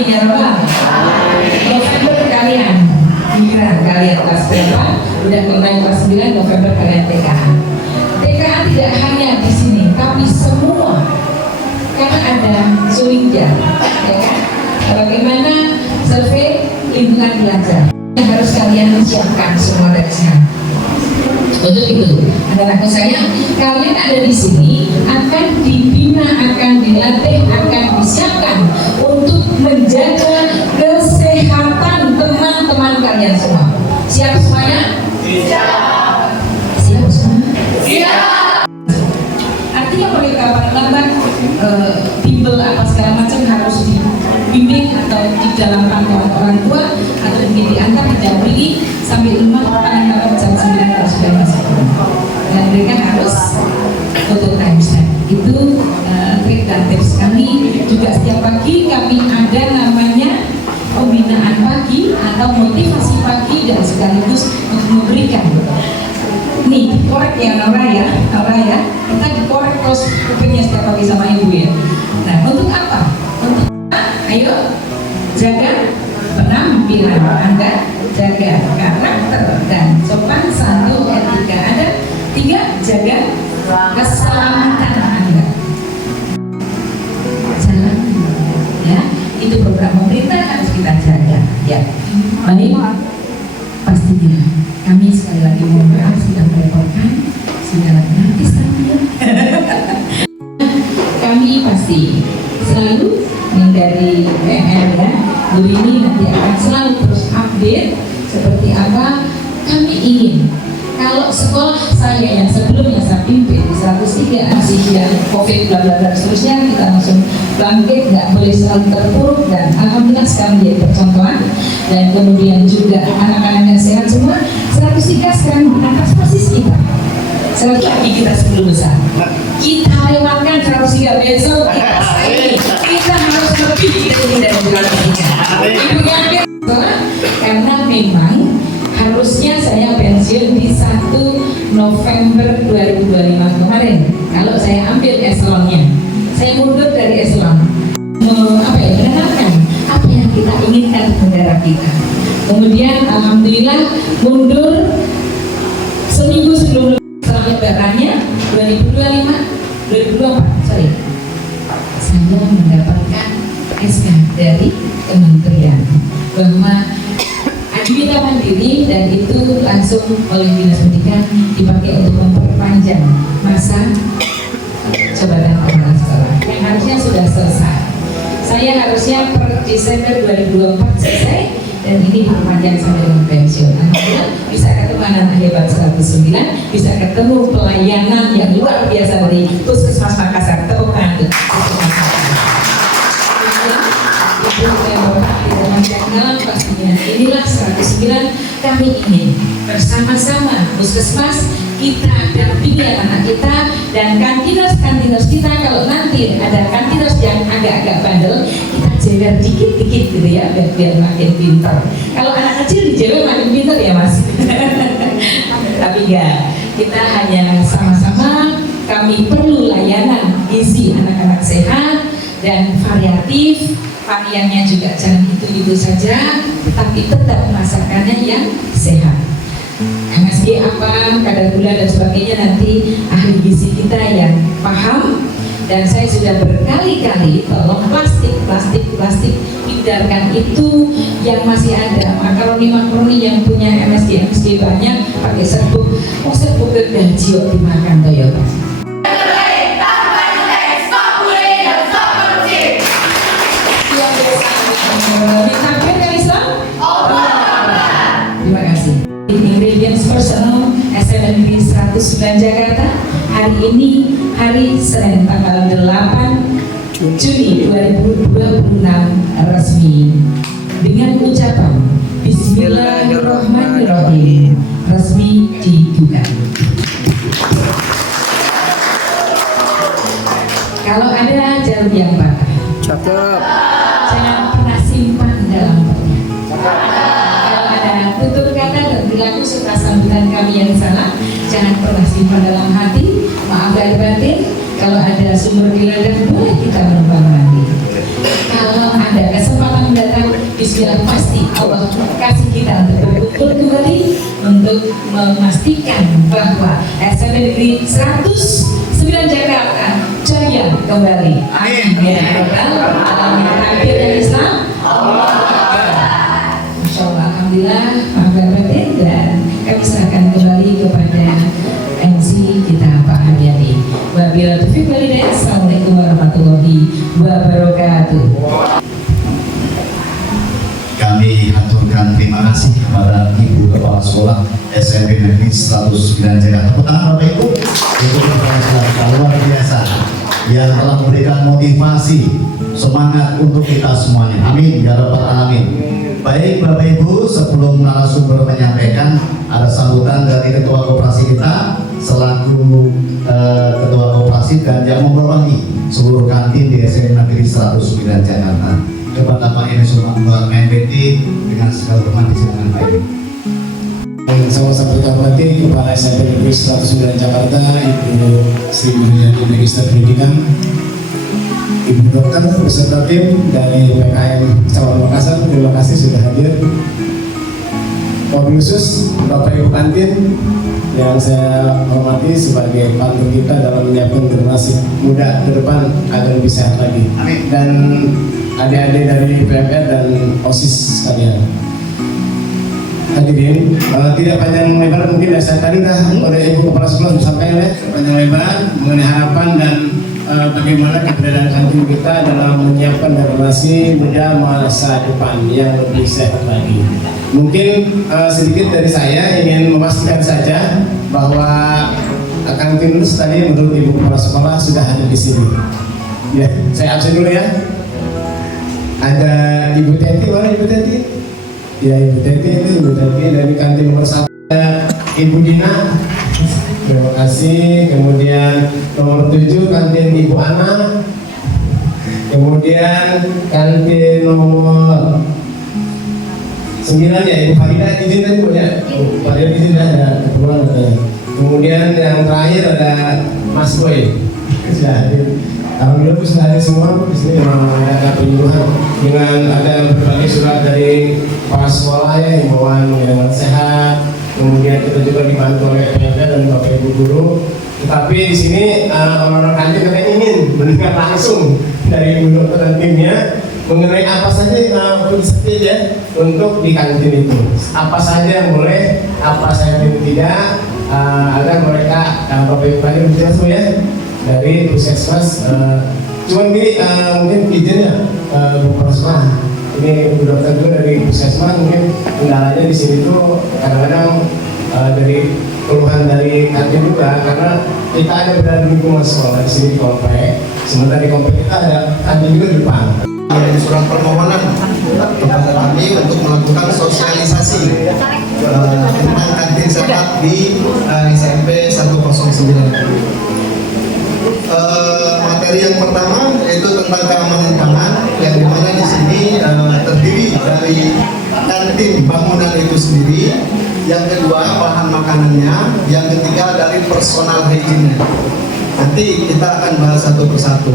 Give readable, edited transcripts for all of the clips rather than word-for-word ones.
Amin ya Rabbal. November kalian migran, kalian kelas berapa? Udah mulai kelas 9, November kalian TKA. TKA tidak hanya di sini, tapi semua, karena ada Zulhijjah, ya kan? Bagaimana survei lingkungan belajar yang harus kalian siapkan semua dari sekarang. Untuk itu, anak-anakku sayang, kalian ada di sini akan dibina, akan dilatih, akan disiapkan untuk menjaga kesehatan teman-teman kalian semua. Siap semuanya? Siap. Siap semua? Siap. Artinya mereka lambat bimbel apa segala macam harus dibimbing atau di dalam pantauan orang tua atau mungkin diantar didampingi sampai rumah paling lambat jam 9 harus sudah masuk dan mereka harus foto timestamp. Itu trik dan tips kami. Juga setiap pagi kami ada namanya pembinaan pagi atau motivasi pagi dan sekaligus untuk memberikan nih dikorek ya Naura ya kita dikorek terus kupingnya setiap pagi sama ibu ya. Nah untuk apa? Untuk ayo jaga penampilan Anda, jaga karakter dan sopan santun etika ada. 3, jaga keselamatan Anda. Jalan ya, itu program pemerintah harus kita jaga ya. Baik, pastinya kami sekali lagi mohon maaf sudah merepotkan, sudah gratis kami ya. Kami pasti selalu dari PR ya, Bu ini nanti akan selalu terus update seperti apa. Kami ingin kalau sekolah saya yang sebelumnya saya pimpin di 103 masih yang COVID bla bla bla seterusnya, kita langsung bangkit, nggak boleh selalu terpuruk dan alhamdulillah sekarang menjadi percontohan. Dan kemudian juga anak-anak yang sehat semua. 103 sekarang beratas persis kita. Selalu lagi kita sebelum besar. Kita lewatkan 103 besok kita harus lebih dari 103. Ibu yakin? Karena memang harusnya saya pensiun di 1 November 2025 kemarin. Kalau saya ambil eselonnya, saya mundur dari eselon. Mendengarkan apa yang kita inginkan negara kita. Kemudian alhamdulillah mundur seminggu sebelum lebarannya 2024 saya mendapatkan SK dari kementerian bahwa Adibita Mandiri dan itu langsung oleh Dinas Pendidikan dipakai untuk memperpanjang masa jabatan kepala sekolah yang harusnya sudah selesai. Saya harusnya per Desember 2024 selesai dan ini diperpanjang sampai dengan pensiun. Alhamdulillah bisa ketemu anak hebat 109, bisa ketemu pelayanan yang luar biasa dari Puskesmas Makassar. Tepuk tangan untuk Puskesmas Makassar. Pastinya inilah 109 kami ingin bersama-sama Puskesmas kita dampingi anak kita dan kantinos kita. Kalau nanti ada kantinos yang agak-agak bandel kita jewer dikit-dikit gitu ya biar makin pintar. Kalau anak kecil dijewer makin pintar ya mas. Tapi enggak, kita hanya sama-sama. Kami perlu layanan gizi anak-anak sehat dan variatif. Variannya juga jangan itu saja, tapi tetap masakannya yang sehat. MSG apa, kadar gula dan sebagainya nanti ahli gizi kita yang paham. Dan saya sudah berkali-kali tolong plastik hindarkan itu yang masih ada. Makaroni yang punya MSG banyak pakai serbuk, serbuk gaji dimakan Toyota. Terima kasih. Ingredients Personal SMNB 109 Jakarta. Hari ini hari Senin tanggal 8 Juni 2026 resmi dengan ucapan Bismillahirrahmanirrahim resmi dibuka. Kalau ada jarum yang patah, cakep. Jangan pernah simpan dalam perutnya. Kalau ada tutur kata dan perilaku serta sambutan kami yang salah, jangan pernah simpan dalam hati. Maaf lahir batin. Kalau ada sumber di ladang, boleh kita menumpang mandi. Kalau ada kesempatan datang, bismillah, pasti Allah kasih kita untuk berkumpul kembali untuk memastikan bahwa SMP Negeri 109 Jakarta jaya kembali. Amin. Ya Rabbal alamin. Takbir yang Islam. Masya Allah, alhamdulillah, maafkan batin, dan kami serahkan kembali kepada MC kita Pak Haryadi. Wabillahi taufiq wal hidayah. Assalamualaikum warahmatullahi wabarakatuh. Kami haturkan terima kasih kepada Ibu Kepala Sekolah SMP Negeri 109 Jakarta. Tepuk tangan Bapak Ibu. Ibu Kepala Sekolah luar biasa yang telah memberikan motivasi, semangat untuk kita semuanya. Amin ya rabbal alamin. Baik Bapak Ibu, sebelum narasumber menyampaikan, ada sambutan dari Ketua Koperasi kita selaku Ketua Koperasi dan yang membawahi seluruh kantin di SMP Negeri 109 Jakarta. Kepada Pak Ines MPT dengan segala hormat dengan baik. Sama-sama hormati Kepala SMP Negeri 109 Jakarta, Ibu Sri Mulyani Magister Pendidikan, Ibu Dokter beserta tim dari PKM Kecamatan Makassar, terima kasih sudah hadir. Wabil khusus Bapak Ibu kantin yang saya hormati sebagai partner kita dalam menyiapkan generasi muda ke depan agar lebih sehat lagi. Amin. Dan adik-adik dari PMR dan OSIS sekalian. Hadirin, tidak panjang lebar mungkin saya tadi oleh Ibu Kepala Sekolah sampai panjang lebar mengenai harapan dan bagaimana keberadaan kantin kita dalam menyiapkan generasi muda masa depan yang lebih sehat lagi. Mungkin sedikit dari saya ingin memastikan saja bahwa kantin tadi menurut Ibu Kepala Sekolah sudah ada di sini. Ya, saya absen dulu ya. Ada Ibu Teti, mana Ibu Teti? Ya Ibu Teti ini, Ibu Teti dari kantin nomor 1. Ibu Dina, terima kasih. Kemudian nomor 7 kantin Ibu Ana. Kemudian kantin nomor 9 ya Ibu Farida, izin tadi Bu ya. Ibu Farida izin ada keperluan. Kemudian yang terakhir ada Mas Boy. Sudah hadir. Alhamdulillah Bu sudah hadir semua Bu. Di sini memang ada penyuluhan dengan ada berbagai surat dari kepala sekolah ya, himbauan dengan sehat. Kemudian kita juga dibantu oleh PMK dan Bapak Ibu guru. Tetapi di sini orang-orang kantin katanya ingin mendengar langsung dari Ibu Dokter dan timnya mengenai apa saja prinsipnya ya untuk di kantin itu. Apa saja yang boleh, apa saja yang tidak, agar mereka Bapak Ibu kantin berjelas ya dari puskesmas. Cuman gini mungkin izin ya Bu Kepala, ini Bu Dokter juga dari puskesmas, mungkin kendalanya di sini tuh kadang-kadang dari keluhan dari kantin juga, karena kita ada berada di lingkungan sekolah di sini di komplek, sementara di komplek kita ada kantin juga di depan. Ada surat permohonan kepada kami untuk melakukan sosialisasi tentang kantin sehat di SMP 109. Materi yang pertama yaitu tentang keamanan pangan, yang dimana di sini terdiri dari kantin bangunan itu sendiri, yang kedua bahan makanannya, yang ketiga dari personal hygiene. Nanti kita akan bahas satu persatu.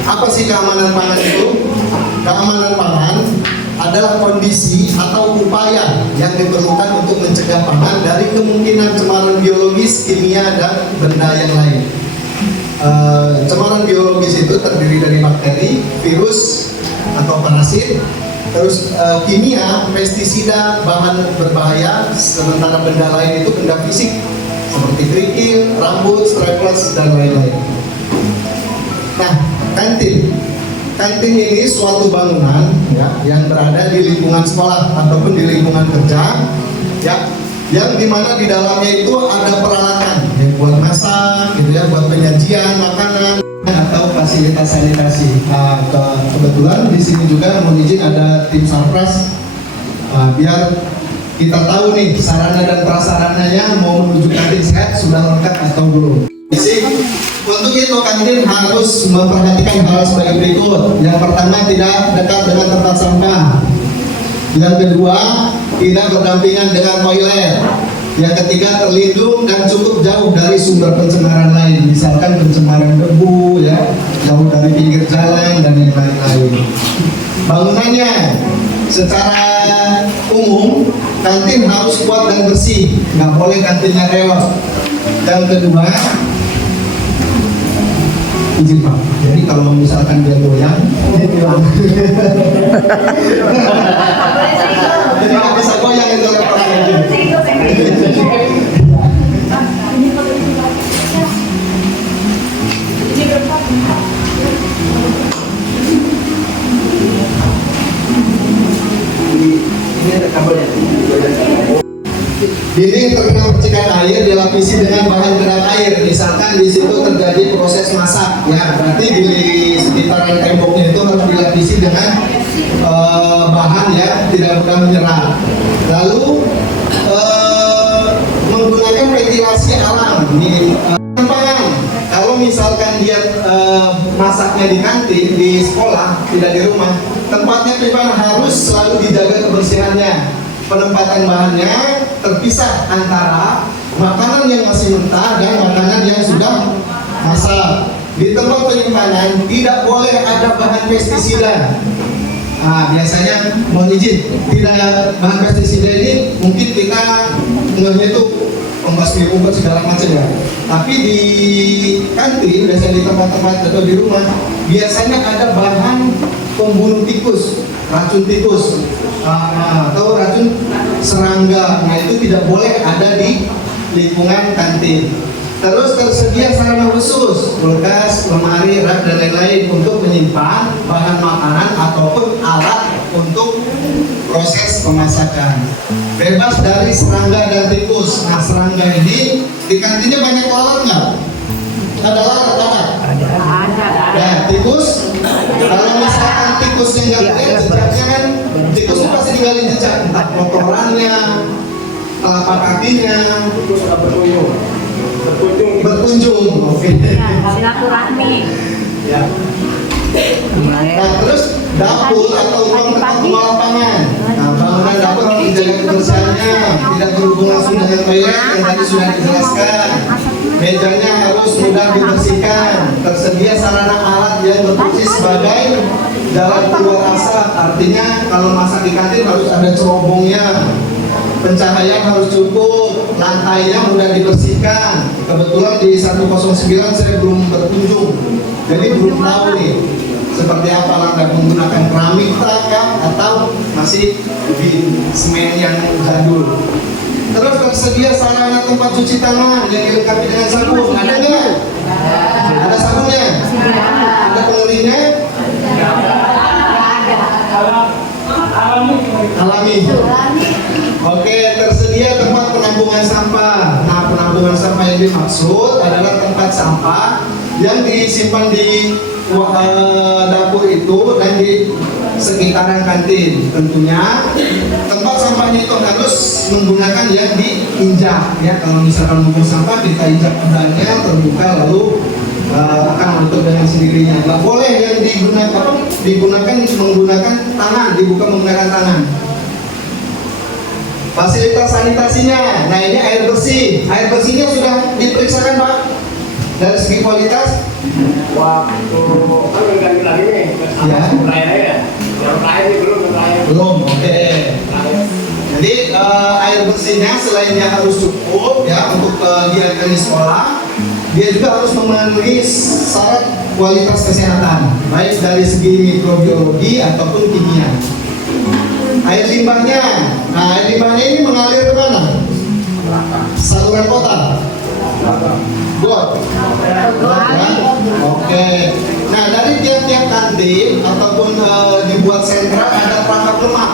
Apa sih keamanan pangan itu? Keamanan pangan adalah kondisi atau upaya yang diperlukan untuk mencegah pangan dari kemungkinan cemaran biologis, kimia, dan benda yang lain. Cemaran biologis itu terdiri dari bakteri, virus, atau parasit. Terus kimia, pestisida, bahan berbahaya. Sementara benda lain itu benda fisik seperti kerikil, rambut, strapless, dan lain-lain. Nah, kantin ini suatu bangunan ya, yang berada di lingkungan sekolah ataupun di lingkungan kerja ya, yang dimana di dalamnya itu ada peralatan ya, buat masak gitu ya, buat penyajian makanan atau fasilitas sanitasi. Kebetulan di sini juga mohon izin ada tim Sarpras, biar kita tahu nih sarana dan prasarananya mau menuju kantin sehat sudah lengkap atau belum. Untuk itu kantin harus memperhatikan hal sebagai berikut. Yang pertama, tidak dekat dengan tempat sampah. Yang kedua, tidak berdampingan dengan toilet. Yang ketiga, terlindung dan cukup jauh dari sumber pencemaran lain, misalkan pencemaran debu, ya, jauh dari pinggir jalan dan yang lain-lain. Bangunannya, secara umum kantin harus kuat dan bersih, nggak boleh kantinnya rewel. Yang kedua, izin Pak, jadi kalau misalkan dia goyang, dia bilang, jadi nggak bisa goyang itu laptopnya. Dinding terkena percikan air dilapisi dengan bahan gerak air. Misalkan di situ terjadi proses masak, ya berarti di sekitaran temboknya itu harus dilapisi dengan bahan ya tidak mudah menyerap. Lalu menggunakan ventilasi alam di tempat. Kalau misalkan dia masaknya di kantin, di sekolah, tidak di rumah, tempatnya memang harus selalu dijaga kebersihannya. Penempatan bahannya terpisah antara makanan yang masih mentah dan makanan yang sudah masak. Di tempat penyimpanan tidak boleh ada bahan pestisida. Nah, biasanya mohon izin, tidak bahan pestisida ini mungkin kita mengenai itu pembasmi rumput segala macam ya. Tapi di kantin, biasanya di tempat-tempat atau di rumah, biasanya ada bahan pembunuh tikus, racun tikus, atau racun serangga. Nah itu tidak boleh ada di lingkungan kantin. Terus tersedia sarana khusus, kulkas, lemari, rak dan lain-lain untuk menyimpan bahan makanan ataupun alat untuk proses pemasakan. Bebas dari serangga dan tikus. Nah serangga ini di kantinnya banyak lalat nggak? Ada lalat ada? Ya tikus. Kalau misalkan tikusnya nggak lihat jejaknya kan, tikus itu pasti tinggalin jejak, entah kotorannya, telapak kakinya, tikus berkunjung. Oke. Silaturahmi. Ya. Nah terus dapur atau ruang tempat rumah lapangan. Nah bangunan dapur harus dijaga kebersihannya, tidak berhubungan langsung dengan toilet yang tadi sudah dijelaskan. Mejanya harus mudah dibersihkan. Tersedia sarana alat yang berfungsi sebagai jalan keluar asap. Artinya kalau masak di kantin harus ada cerobongnya. Pencahayaan harus cukup, lantainya mudah dibersihkan. Kebetulan di 109 saya belum berkunjung, jadi belum tahu nih seperti apa lantai, menggunakan keramik atau masih di semen yang jadul. Terus tersedia sarana tempat cuci tangan yang dilengkapi dengan sabun. Ada nggak? Ada sabunnya? Ada pengeringnya? Alami. Oke, tersedia tempat penampungan sampah. Nah, penampungan sampah yang dimaksud adalah tempat sampah yang disimpan di dapur itu dan di sekitaran kantin. Tentunya tempat sampahnya itu harus menggunakan yang diinjak. Ya, kalau misalkan membuang sampah kita injak pedangnya terbuka lalu akan menutup dengan sendirinya. Nggak boleh yang digunakan menggunakan tangan, dibuka menggunakan tangan. Fasilitas sanitasinya, nah ini air bersih. Air bersihnya sudah diperiksakan Pak? Dari segi kualitas? Waktu kan lagi nih, ya. Yang lain belum. Belum, oke. Jadi air bersihnya selain dia harus cukup ya untuk digunakan di sekolah, dia juga harus memenuhi syarat kualitas kesehatan, baik dari segi mikrobiologi ataupun kimia. Air limbahnya, nah air limbahnya ini mengalir ke mana? Saluran kota. Got. Oke. Nah dari tiap-tiap kantin ataupun dibuat sentra ada perangkap lemak.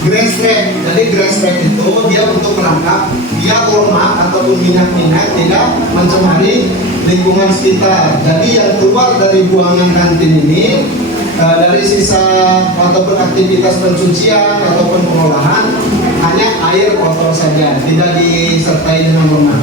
Grass trap. Jadi grass trap itu dia untuk menangkap biar lemak ataupun minyak-minyak tidak mencemari lingkungan sekitar. Jadi yang keluar dari buangan kantin ini dari sisa ataupun aktivitas pencucian ataupun pengolahan hanya air kotor saja, tidak disertai dengan lemak.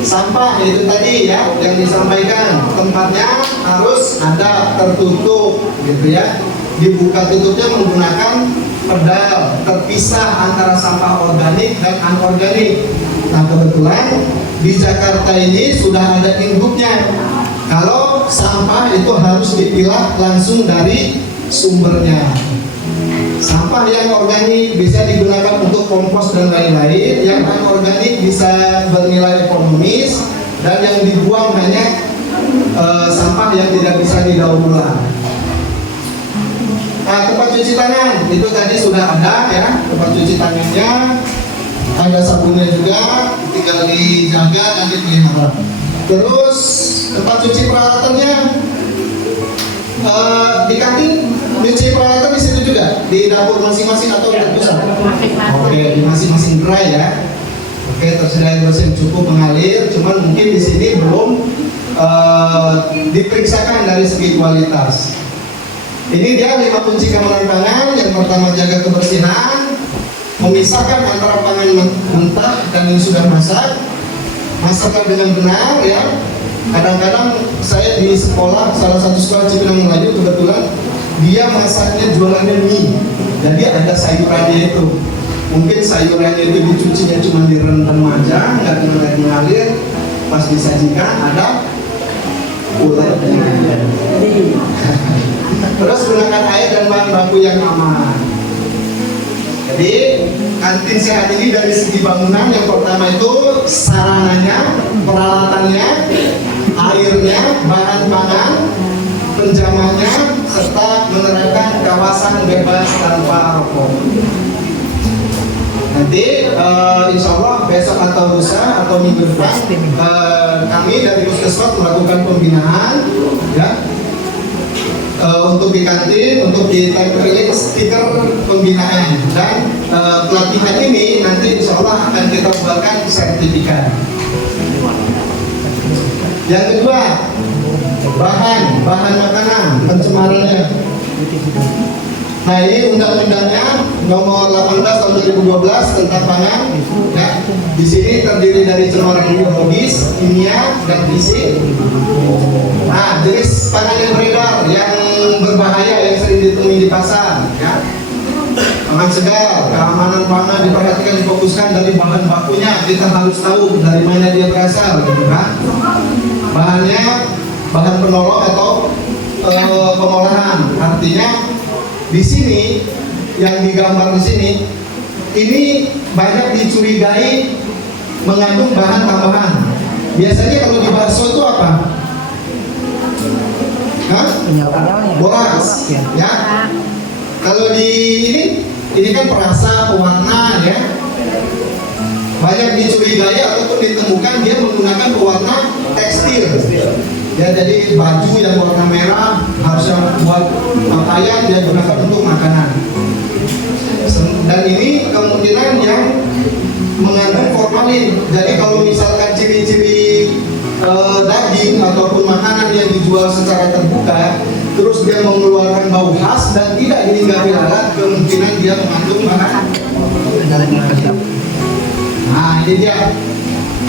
Sampah itu tadi ya yang disampaikan, tempatnya harus ada tertutup gitu ya, dibuka tutupnya menggunakan pedal, terpisah antara sampah organik dan anorganik. Nah kebetulan di Jakarta ini sudah ada induknya. Kalau sampah itu harus dipilah langsung dari sumbernya. Sampah yang organik bisa digunakan untuk kompos dan lain-lain. Yang anorganik bisa bernilai ekonomis, dan yang dibuang hanya sampah yang tidak bisa didaur ulang. Nah, tempat cuci tangan itu tadi sudah ada ya, tempat cuci tangannya ada sabunnya juga, tinggal dijaga dan dipelihara. Terus tempat cuci peralatannya di kantin cuci peralatan di situ juga, di dapur masing-masing atau terpusat? Oke, di masing-masing gerai ya. Oke, tersedia mesin cukup mengalir, cuman mungkin di sini belum diperiksakan dari segi kualitas. Ini dia 5 kunci keamanan pangan. Yang pertama, jaga kebersihan, memisahkan antara pangan mentah dan yang sudah masak, masakkan dengan benar ya. Kadang-kadang saya di sekolah, salah satu sekolah Cipinang Melayu, kebetulan dia masaknya jualannya mie, jadi ada sayurannya itu. Mungkin sayurannya itu dicucinya cuma direndam aja, nggak mengalir. Pas disajikan ada ularnya. Terus gunakan air dan bahan baku yang aman. Jadi kantin sehat ini dari segi bangunan, yang pertama itu sarananya, peralatannya, airnya, bahan pangan, penjamannya, serta menerapkan kawasan bebas tanpa rokok. Nanti insya Allah besok atau lusa atau minggu depan kami dari Puskesmas melakukan pembinaan ya, untuk di kantin, untuk ditempelin stiker pembinaan, dan pelatihan ini nanti insya Allah akan kita buatkan sertifikat. Yang kedua, bahan makanan, pencemarannya. Nah ini undang-undangnya nomor 18 tahun 2012 tentang pangan. Ya, di sini terdiri dari cemaran biologis, kimia, dan fisik. Nah, jenis pangan yang beredar yang berbahaya yang sering ditemui di pasar. Ya. Pangan segar, keamanan pangan diperhatikan, difokuskan dari bahan bakunya. Kita harus tahu dari mana dia berasal, gitu kan? Bahannya bahan penolong atau pengolahan. Artinya di sini yang digambar di sini ini banyak dicurigai mengandung bahan tambahan. Biasanya kalau di bakso itu apa? Hah? Boras, ya. Kalau di ini kan perasa, pewarna, ya. Banyak dicurigai ataupun ditemukan dia menggunakan pewarna tekstil. Ya, jadi baju yang warna merah harusnya buat pakaian, dia gunakan untuk makanan. Dan ini kemungkinan yang mengandung formalin. Jadi kalau misalkan ciri-ciri daging ataupun makanan yang dijual secara terbuka, terus dia mengeluarkan bau khas dan tidak dihinggapi alat, kemungkinan dia mengandung bahan. Nah ini dia,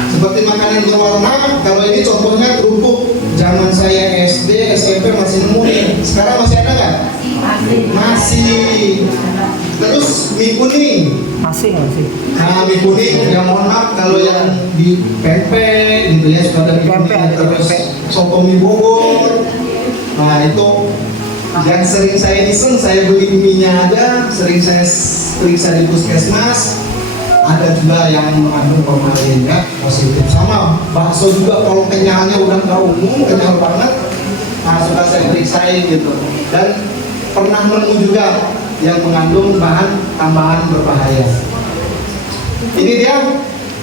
seperti makanan berwarna. Kalau ini contohnya kerupuk. Zaman saya SD, SMP masih nemu nih. Sekarang masih ada nggak? Masih. Terus mie kuning. Masih. Nah mie kuning, yang mohon maaf kalau yang di pempek gitu ya, suka ada mie kuning. Terus soto mie Bogor. Nah itu yang sering saya iseng, saya beli mie-nya aja. Sering saya periksa di puskesmas. Ada juga yang mengandung formalin ya, positif. Sama bakso juga kalau kenyalnya udah nggak umum, kenyal banget, nah suka saya periksain gitu. Dan pernah nemu juga yang mengandung bahan tambahan berbahaya. Ini dia,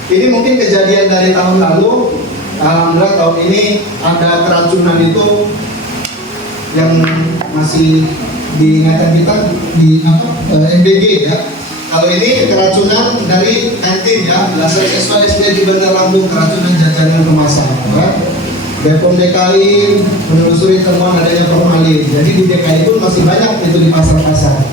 ini mungkin kejadian dari tahun lalu. Alhamdulillah tahun ini ada keracunan itu yang masih diingatan kita di MBG ya. Kalau ini keracunan dari kantin ya, belasan siswa SD di Bandar Lampung keracunan jajanan kemasan. Ya. BPOM DKI menelusuri temuan adanya formalin. Jadi di DKI pun masih banyak itu di pasar-pasar.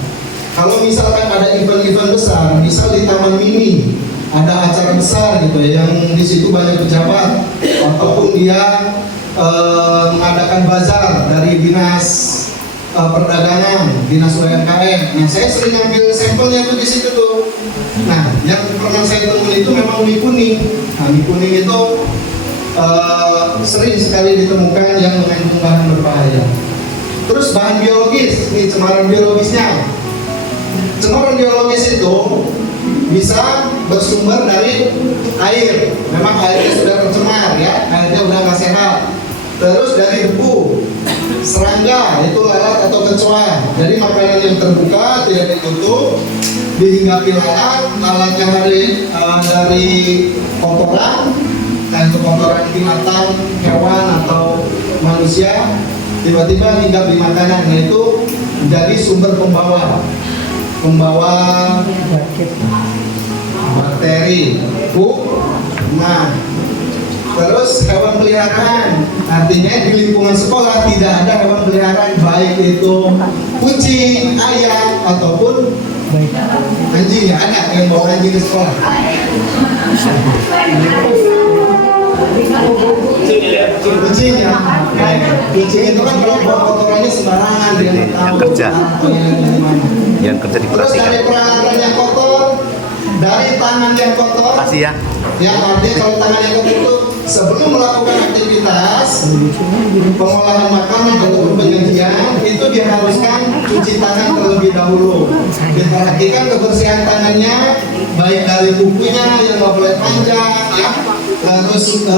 Kalau misalkan ada event-event besar, misal di Taman Mini ada acara besar gitu ya, yang di situ banyak pejabat, ataupun dia mengadakan bazar dari dinas perdagangan, dinas UMKM. Nah, saya sering ambil sampelnya tuh di situ tuh. Nah, yang pernah saya temui itu memang mie kuning. Nah, mie kuning itu sering sekali ditemukan yang mengandung bahan berbahaya. Terus bahan biologis, ini cemaran biologisnya. Cemaran biologis itu bisa bersumber dari air. Memang airnya sudah tercemar ya, airnya udah nggak sehat. Terus dari debu, serangga, itu lalat atau kecoa. Jadi makanan yang terbuka tidak ditutup, dihinggapi lalatnya dari kotoran, dan itu kotoran binatang, hewan atau manusia, tiba-tiba hinggap di makanan. Nah, itu jadi sumber pembawa bakteri, kuman. Terus hewan peliharaan, artinya di lingkungan sekolah tidak ada hewan peliharaan, baik itu kucing, ayam ataupun anjing. Ada yang bawa anjing ke sekolah? Kucing ya. Kucing itu kan kalau bawa kotorannya sembarangan, dia nggak tahu kerja. Yang kerja Terus diperhatikan. dari peralatan yang kotor, dari tangan yang kotor. Kasih ya. Ya, artinya kalau tangan yang kotor itu sebelum melakukan aktivitas pengolahan makanan ataupun penyajian itu diharuskan cuci tangan terlebih dahulu. Diperhatikan kebersihan tangannya, baik dari kukunya yang nggak boleh panjang, ya. Terus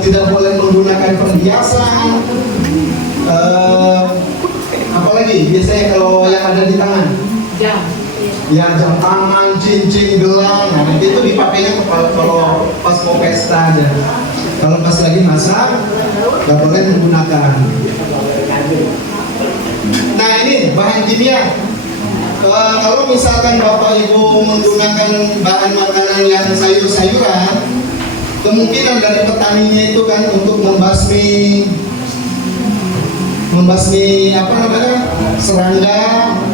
tidak boleh menggunakan perhiasan. Apalagi biasanya kalau yang ada di tangan. Ya, jam tangan, cincin, gelang, nah itu dipakainya kalau pas mau pesta aja. Kalau pas lagi masak, nggak boleh menggunakan. Nah, ini bahan kimia. Kalau misalkan Bapak Ibu menggunakan bahan makanan yang sayur-sayuran, kemungkinan dari petaninya itu kan untuk membasmi serangga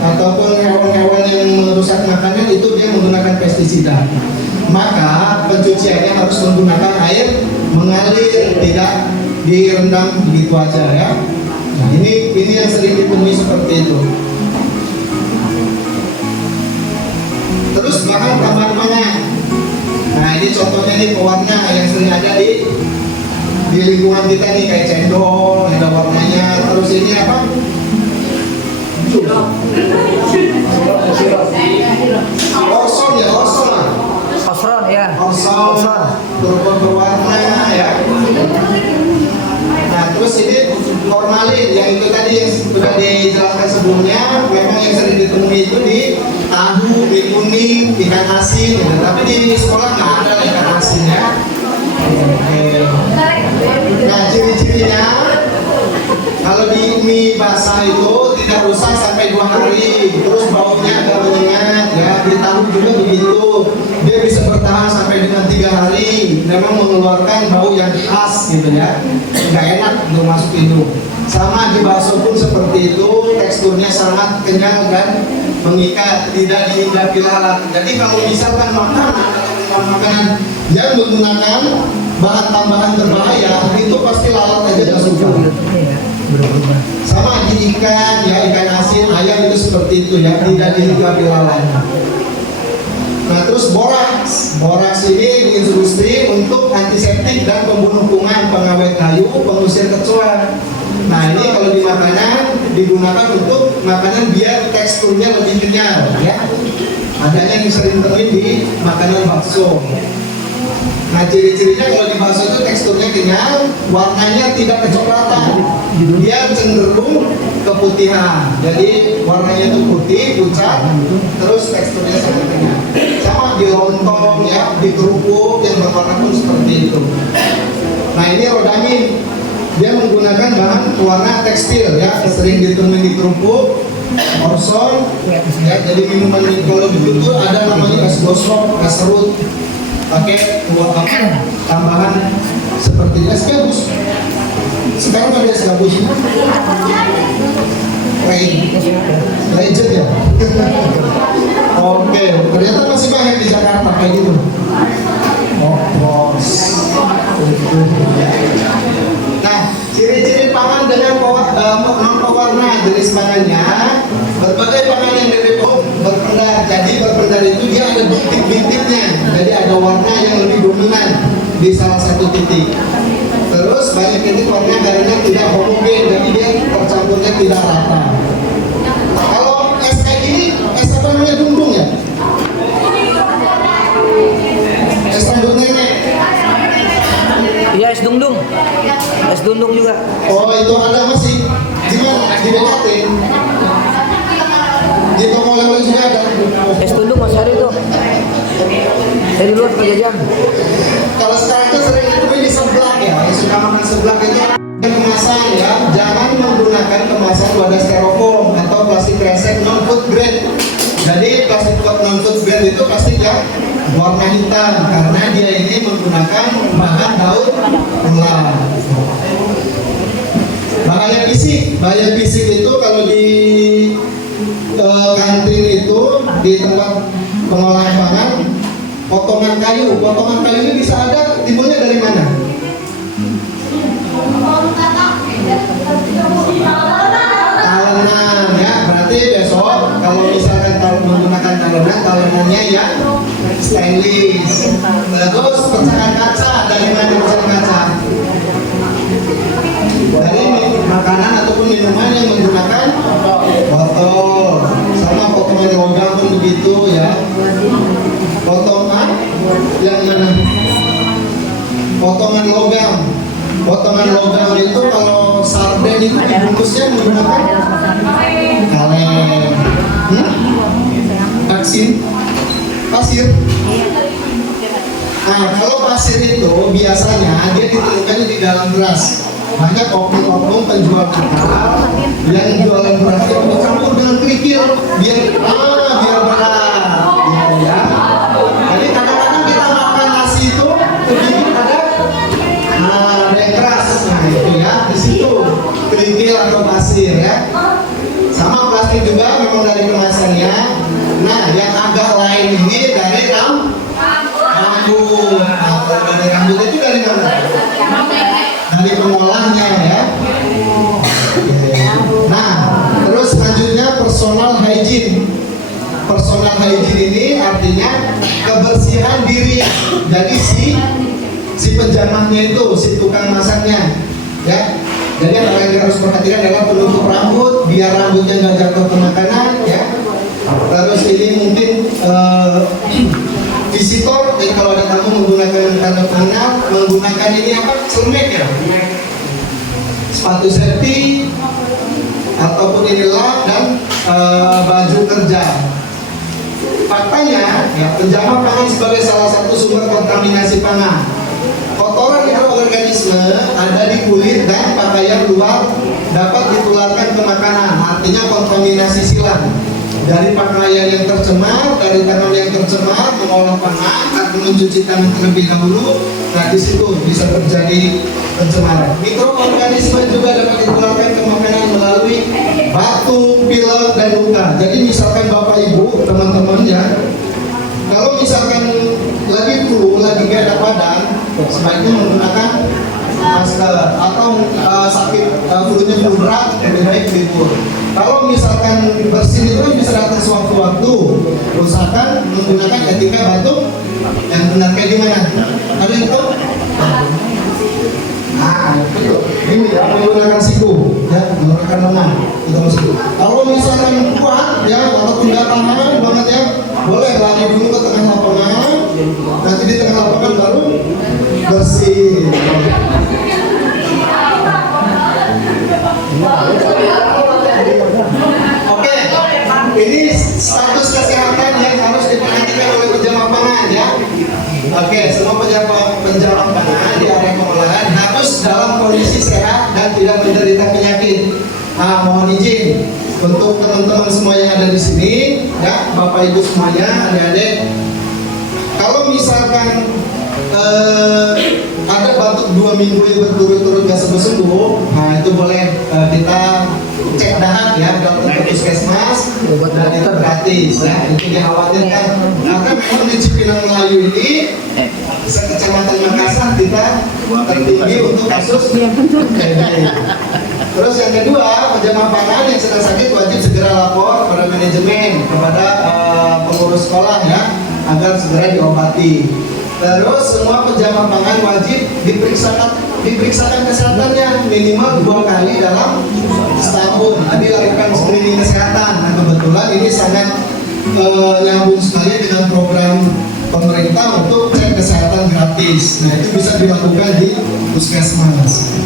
ataupun hewan-hewan yang merusak makanan, itu dia menggunakan pestisida. Maka pencuciannya harus menggunakan air mengalir, tidak direndam begitu aja ya. Nah, ini yang sering ditemui seperti itu. Terus bahan tambahan pangan. Nah, ini contohnya nih pewarna yang sering ada di lingkungan kita nih, kayak cendol, ada warnanya. Terus ini apa? Orson ya, Osron ya. Orson turun berwarna ya. Nah, terus ini formalin yang itu tadi yang sudah dijelaskan sebelumnya, memang yang sering ditemui itu di tahu, mie kuning, ikan asin, gitu. Tapi di sekolah nggak ada ikan asin ya. Oke. Nah, ciri-cirinya kalau di mie basah itu tidak rusak sampai 2 hari, terus baunya agak menyengat ya. Di tahu juga begitu, dia bisa bertahan sampai dengan 3 hari, memang mengeluarkan bau yang khas gitu ya, nggak enak untuk masuk hidung. Sama di bakso pun seperti itu, teksturnya sangat kenyal dan mengikat, tidak dihinggapi lalat. Jadi kalau misalkan makanan yang menggunakan bahan tambahan berbahaya, itu pasti lalat aja nggak suka. Sama di ikan, ya ikan asin, ayam itu seperti itu ya, tidak dihinggapi lalat. Nah, terus boraks ini di industri untuk antiseptik dan pembunuh kuman, pengawet kayu, pengusir kecoa. Nah, ini kalau di makanan digunakan untuk makanan biar teksturnya lebih kenyal ya. Adanya yang sering temuin di makanan bakso. Nah, ciri-cirinya kalau di bakso itu teksturnya kenyal, warnanya tidak kecoklatan, dia cenderung keputihan. Jadi warnanya itu putih, pucat, terus teksturnya sangat kenyal. Sama di lontong ya, di kerupuk yang berwarna pun seperti itu. Nah, ini rodamin, dia menggunakan bahan pewarna tekstil ya, sering ditemui di kerupuk, orson ya. Jadi minuman kalau itu ada namanya gas gosok, gas serut, pakai tambahan seperti es gabus. Sekarang ada es gabus, legend ya. Oke, ternyata masih banyak di Jakarta kayak gitu. Nah, ciri-ciri pangan dengan non pewarna jenis pangan bintik-bintiknya, jadi ada warna yang lebih dominan di salah satu titik. Terus banyak titik warna karena tidak homogen, jadi dia tercampurnya tidak rata. Kalau es kayak gini, es apa namanya, dundung ya? Es rambut nenek. Iya, es dungdung. Es dundung juga. Oh, itu ada masih di mana? Di BKT. Di toko oleh juga ada. Es dundung masih ada itu. Dari luar penjajahan. Kalau sekarang itu sering ditemui di seblak ya, yang suka makan seblak itu kemasan ya, jangan menggunakan kemasan wadah styrofoam atau plastik kresek non food grade. Jadi plastik non food grade itu plastik yang warna hitam karena dia ini menggunakan bahan daur ulang. Bahaya fisik itu kalau di kantin itu di tempat pengolahan pangan, potongan kayu ini bisa ada timbulnya dari mana? Talenan ya, berarti besok kalau misalkan menggunakan talenannya ya stainless. Terus pecahan kaca, dari mana pecahan kaca? Dari makanan ataupun minuman yang menggunakan botol, sama potongan logam pun begitu ya. Potongan yang mana? Potongan logam itu kalau sarden itu dibungkusnya menggunakan kaleng, pasir. Nah, kalau pasir itu biasanya dia ditemukan di dalam beras. Banyak oknum-oknum penjual mahal yang jualan beras itu dicampur dengan kerikil biar berat, gitu ya. Jadi kadang-kadang kita makan nasi itu kerikil ada yang keras, nah itu ya di situ kerikil atau pasir ya. Sama plastik juga memang dari kemasannya. Nah, yang agak lain ini dari rambut. Nah, dari rambut itu dari mana? Dari pengolahnya ya. Nah, terus selanjutnya personal hygiene. Personal hygiene ini artinya kebersihan diri. Jadi si penjamahnya itu, si tukang masaknya, ya. Jadi yang harus perhatikan adalah penutup rambut, biar rambutnya nggak jatuh ke makanan, ya. Terus ini mungkin visitor, jadi kalau ada tamu menggunakan tanda tangan, menggunakan ini apa? Selmek ya, sepatu safety ataupun inilah dan baju kerja. Faktanya, ya, penjamah pangan sebagai salah satu sumber kontaminasi pangan. Kotoran mikroorganisme ada di kulit dan pakaian luar dapat ditularkan ke makanan. Artinya kontaminasi silang. Dari pakaian yang tercemar, dari tangan yang tercemar, mengolah pangan atau mencuci tangan terlebih dahulu, nah di situ bisa terjadi pencemaran. Mikroorganisme juga dapat ditularkan ke makanan melalui batuk, pilek, dan luka. Jadi misalkan bapak ibu, teman-teman ya, kalau misalkan lagi flu, lagi gak enak badan, sebaiknya menggunakan masker atau sakit flu-nya flu berat, lebih baik libur. Kalau misalkan bersin itu bisa datang sewaktu-waktu, usahakan menggunakan etika batuk yang benar. Kayak gimana? Ada yang tahu? Nah, itu ini ya, menggunakan siku, ya, menggunakan lemah, itu maksudnya. Kalau misalkan kuat, ya, atau tidak tahan banget ya, boleh lari dulu ke tengah lapangan, nanti di tengah lapangan baru bersih. Oke, ini status kesehatan yang harus diperhatikan oleh penjamah pangan ya. Oke, semua penjamah pangan di area pengolahan harus dalam kondisi sehat dan tidak menderita penyakit. Nah, mohon izin untuk teman-teman semua yang ada di sini, ya, bapak ibu semuanya, adik-adik, kalau misalkan ada batuk 2 minggu yang berturut-turut gak sembuh-sembuh, nah itu boleh kita cek dahak ya, dokter puskesmas dan itu gratis ya, itu dikhawatirkan karena memang di Cipinang Melayu ini sekecamatan Makassar kita tertinggi untuk kasus TB. Terus yang kedua, penjamah pangan yang sedang sakit wajib segera lapor pada manajemen, kepada pengurus sekolah ya, agar segera diobati. Terus semua penjama pangan wajib diperiksakan kesehatannya minimal 2 kali dalam setahun. Dilakukan screening kesehatan. Nah kebetulan ini sangat nyambung sekali dengan program pemerintah untuk cek kesehatan gratis. Nah itu bisa dilakukan di puskesmas.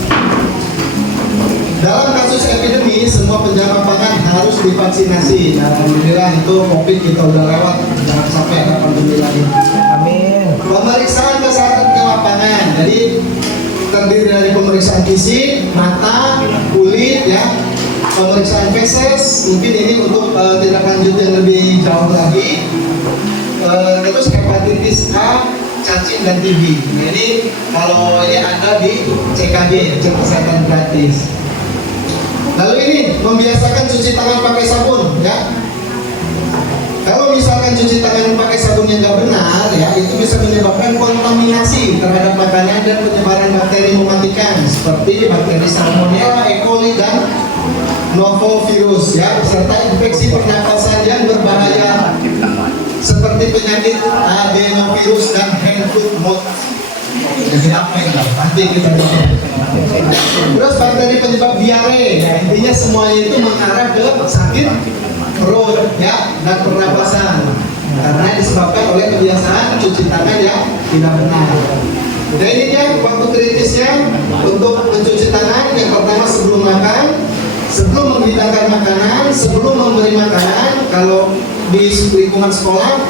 Dalam kasus epidemi, semua penjama pangan harus divaksinasi. Nah, alhamdulillah itu COVID kita udah lewat, jangan sampai ada pandemi lagi. Amin. Pemeriksaan kesehatan ke lapangan, jadi terdiri dari pemeriksaan fisik, mata, kulit, ya, pemeriksaan feses, mungkin ini untuk tindak lanjut yang lebih jauh lagi. Terus hepatitis A, cacing dan TB. Nah ini kalau ini ada di CKG, cek kesehatan gratis. Lalu ini membiasakan cuci tangan pakai sabun, ya. Kalau misalkan cuci tangan pakai sabun yang nggak benar, ya, itu bisa menyebabkan kontaminasi terhadap makanan dan penyebaran bakteri mematikan seperti bakteri Salmonella, E. coli dan Novovirus, ya, serta infeksi pernapasan yang berbahaya seperti penyakit adenovirus dan hand foot mouth. Jadi apa itu? Nanti kita lihat. Terus bakteri penyebab diare, ya, intinya semuanya itu mengarah ke sakit perut, ya, dan pernapasan karena disebabkan oleh kebiasaan cuci tangan yang tidak benar. Nah ini dia waktu kritisnya untuk mencuci tangan. Yang pertama sebelum makan, sebelum menghidangkan makanan, sebelum memberi makanan. Kalau di lingkungan sekolah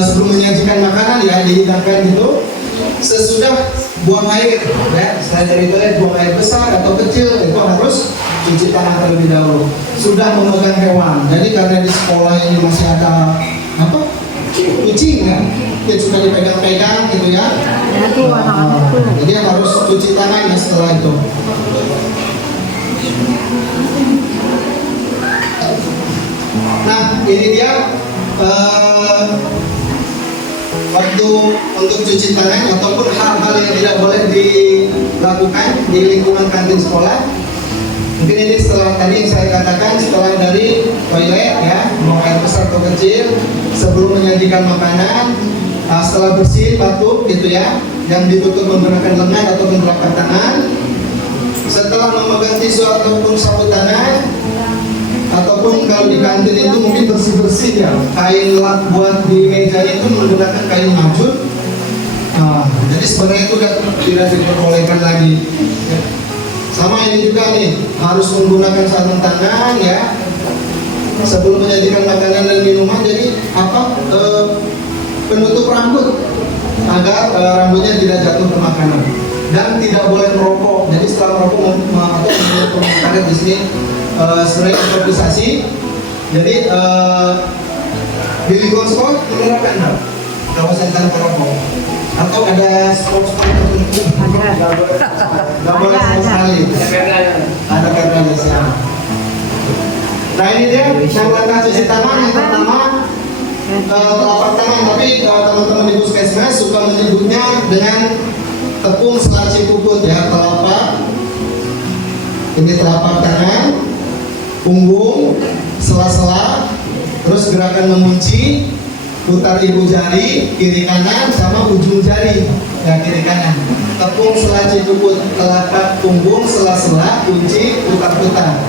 sebelum menyajikan makanan, ya, dihidangkan gitu. Sesudah buang air, ya, setelah dari toilet buang air besar atau kecil, itu harus cuci tangan terlebih dahulu. Sudah memegang hewan, jadi karena di sekolah ini masih ada apa, kucing, ya, yang suka dipegang-pegang gitu, ya. Jadi harus cuci tangan, ya, setelah itu. Nah ini dia waktu untuk cuci tangan ataupun hal-hal yang tidak boleh dilakukan di lingkungan kantin sekolah. Mungkin ini setelah tadi yang saya katakan, setelah dari toilet, ya, mau air besar atau kecil, sebelum menyajikan makanan, setelah bersih batuk gitu, ya, yang ditutup menggunakan lengan atau telapak tangan. Setelah memegang tisu ataupun sapu tangan, ataupun kalau di kantin itu mungkin bersih-bersih, ya, kain lap buat di meja itu menggunakan kain majut. Jadi sebenarnya itu tidak diperbolehkan lagi, ya. Sama ini juga nih, harus menggunakan sarung tangan, ya, sebelum menyajikan makanan dan minuman. Jadi apa, penutup rambut agar rambutnya tidak jatuh ke makanan, dan tidak boleh merokok. Jadi setelah merokok atau menggunakan di sini sebenarnya improvisasi. Jadi di lingkungan sekolah menerapkan kawasan tanpa rokok, atau ada spot-spot tertentu nggak boleh sama sekali, ada perda sana. Nah ini dia yang langkah cuci tangan. Yang pertama telapak tangan, tapi teman-teman di puskesmas suka menyebutnya dengan tepung selaci puput, ya, telapak. Ini telapak tangan, punggung, sela-sela, terus gerakan mengunci, putar ibu jari kiri kanan sama ujung jari, ya, kiri kanan. Tepung selaci puput, telapak, punggung, sela-sela, kunci, putar-putar.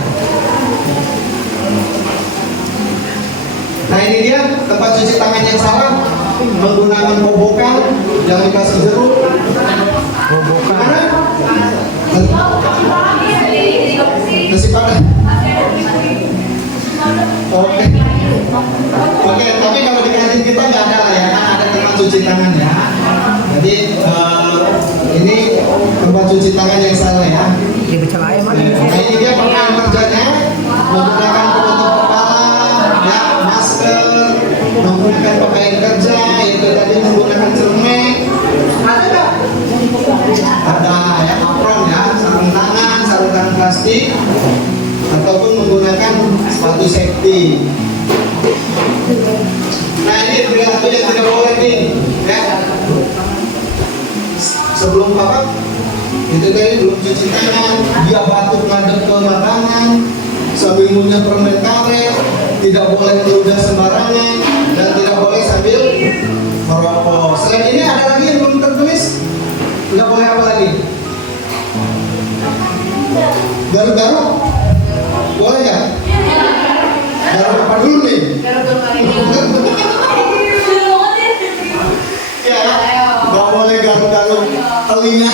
Nah ini dia tempat cuci tangan yang salah, menggunakan kobokan yang dikasih jeruk. Mana? Masih pada? Oke, tapi kalau di kantin kita nggak ada lah, ya, kan ada tempat cuci tangan, ya. Jadi ini tempat cuci tangan yang salah, ya. Nah ini dia pakaian kerjanya, menggunakan penutup kepala, ya, masker, menggunakan pakaian kerja, itu tadi menggunakan cermek. Ada nggak? Ada, ya, apron, ya, sarung tangan plastik, ataupun menggunakan sepatu safety. Nah ini perilaku yang tidak boleh nih, ya. Sebelum papak itu tadi belum cuci tangan, dia batuk ngadep ke makanan sambil ngunyah permen karet, tidak boleh meludah sembarangan, dan tidak boleh sambil merokok. Selain ini ada lagi yang belum tertulis? Nggak boleh apa lagi? Garuk-garuk? Boleh nggak? Garuk apa dulu nih? Ya, nggak boleh garuk-garuk telinga.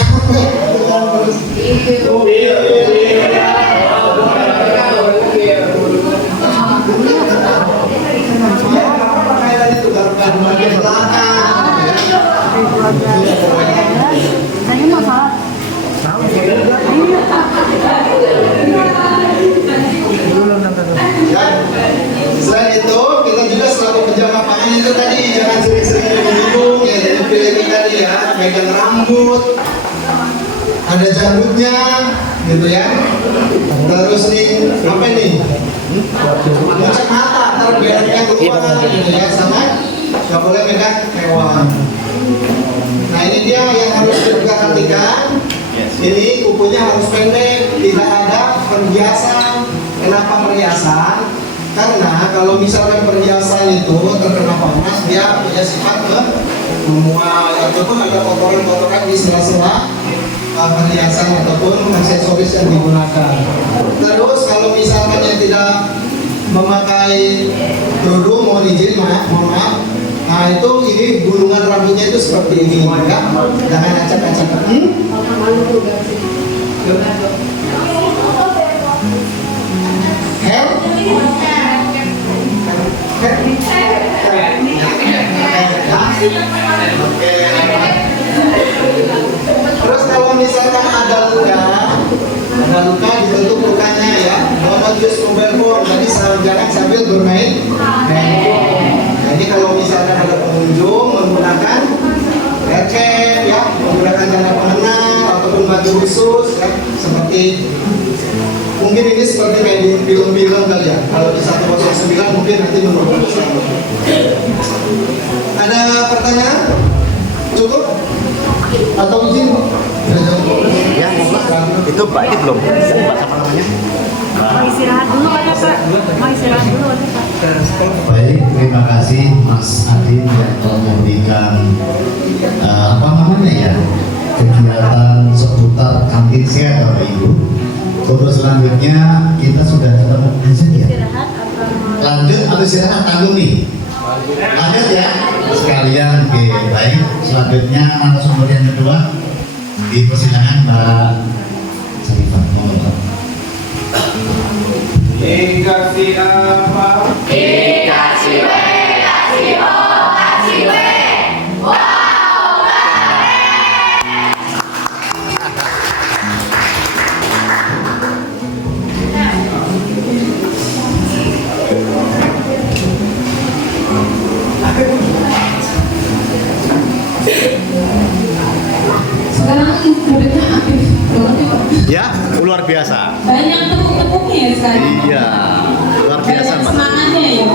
Selain itu, kita juga selaku penjaga pangan itu tadi jangan sering-sering minum, ya jadi pilih tadi ya, pegang rambut, ada janggutnya, gitu ya. Terus nih, apa nih? Ngecek mata, ntar biarnya keluar, gitu ya, sama nggak boleh megang hewan. Nah ini dia yang harus diperhatikan. Ini kukunya harus pendek, tidak ada perhiasan. Kenapa perhiasan? Karena kalau misalkan perhiasan itu terkena panas, dia punya sifat memual ataupun ada kotoran-kotoran di sela-sela perhiasan ataupun aksesoris yang digunakan. Terus kalau misalkan yang tidak memakai kerudung, mohon izin, mohon maaf. Nah itu ini gulungan rambutnya itu seperti ini, ya. Jangan acak-acak. Hair? Terus kalau misalkan ada luka ditutup lukanya ya. Don't use mobile phone, jadi jangan sambil bermain handphone. Jadi kalau misalkan ada pengunjung menggunakan racket ya, menggunakan tanda pengenal ataupun baju khusus ya, seperti mungkin ini seperti kayak di film-film kali ya. Kalau di 109 mungkin nanti menurut saya. Ada pertanyaan? Cukup? Atau izin? Ya, itu Pak ini belum. Apa namanya? Mau istirahat dulu kan Pak? Mau istirahat dulu kan Pak? Baik, terima kasih Mas Adin yang telah memberikan apa namanya ya, kegiatan seputar kantin sehat Bapak Ibu. Untuk selanjutnya kita sudah ketemu Hasil ya. Istirahat apa? Lanjut atau istirahat tanggung nih? Lanjut ya sekalian. Oke, baik. Selanjutnya narasumber yang kedua dipersilakan Mbak Sarifah. Dikasih apa? Dikasih W, kasih O, kasih W. Wow, Sekarang muridnya aktif banget ya Pak. Ya, luar biasa. Banyak tepuk-tepuknya ya sekarang. Iya, luar biasa Banyak Mas. semangatnya ya.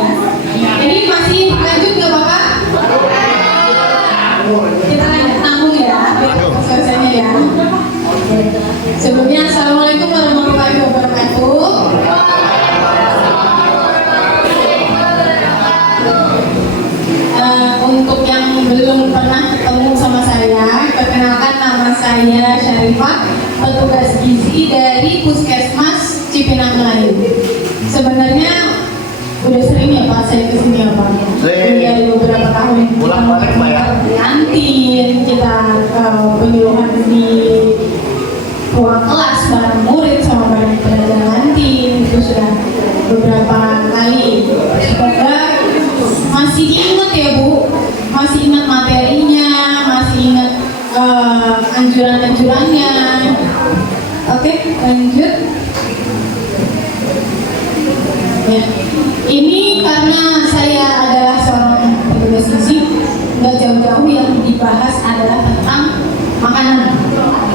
Ini masih lanjut nggak Bapak? Kita lanjut tanggung ya, biar selesainya ya. Sebelumnya Assalamualaikum warahmatullahi wabarakatuh. Untuk yang belum pernah ketemu sama saya, perkenalkan nama saya Syarifah, petugas gizi dari Puskesmas Cipinang Melayu. Sebenarnya udah sering ya Pak saya kesini ya Pak. Dari beberapa tahun Pulang balik Pak ya. kantin, kita penyuluhan di ruang kelas bareng murid sama bareng pelajar kantin itu sudah beberapa kali. Semoga masih ingat ya Bu, masih ingat materinya, masih ingat anjuran-anjurannya. Oke, lanjut. Ya. Ini karena saya adalah seorang petugas gizi, nggak jauh-jauh yang dibahas adalah tentang makanan.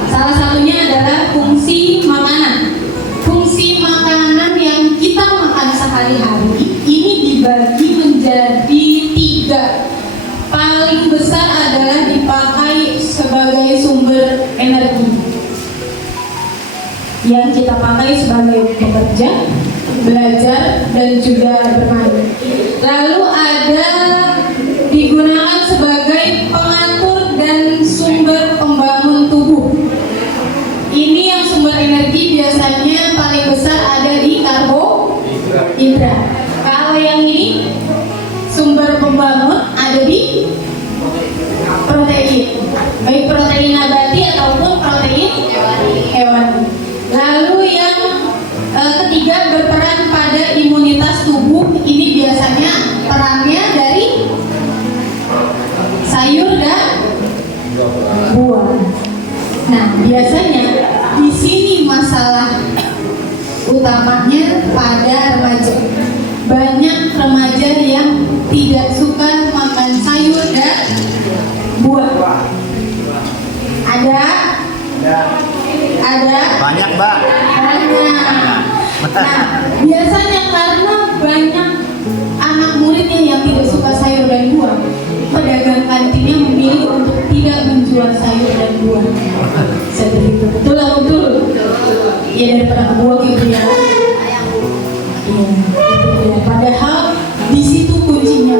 Salah satunya adalah fungsi makanan. Fungsi makanan yang kita makan sehari-hari ini dibagi menjadi 3. Paling besar adalah dipakai sebagai sumber energi yang kita pakai sebagai bekerja, belajar, dan juga bermain. Lalu ada digunakan sebagai sayur dan buah. Nah, biasanya di sini masalah utamanya pada remaja. Banyak remaja yang tidak suka makan sayur dan buah. Ada? Banyak, Mbak. Banyak. Nah, biasanya karena banyak anak muridnya yang tidak suka sayur dan buah, pedagang kantinnya memilih untuk tidak menjual sayur dan buah. Seperti itu. Betul atau betul? Ya, daripada buah gitu ya. Iya, itu dia. Padahal di situ kuncinya.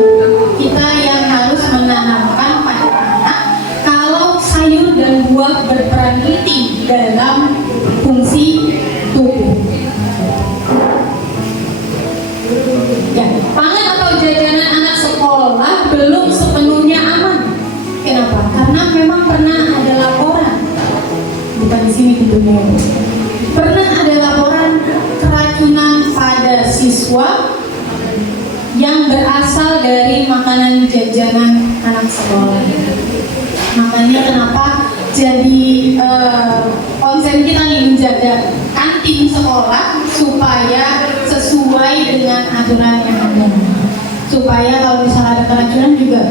Kita yang harus menanamkan pada anak kalau sayur dan buah berperan penting dalam fungsi tubuh. Ya, pangan atau jajanan anak sekolah belum sepenuhnya aman. Kenapa? Karena memang pernah ada laporan, bukan di sini tentunya. Pernah ada laporan keracunan pada siswa yang berasal dari makanan jajanan anak sekolah. Makanya kenapa jadi konsen kita nih menjaga kantin sekolah supaya sesuai dengan aturan yang ada, supaya kalau misalnya ada keracunan juga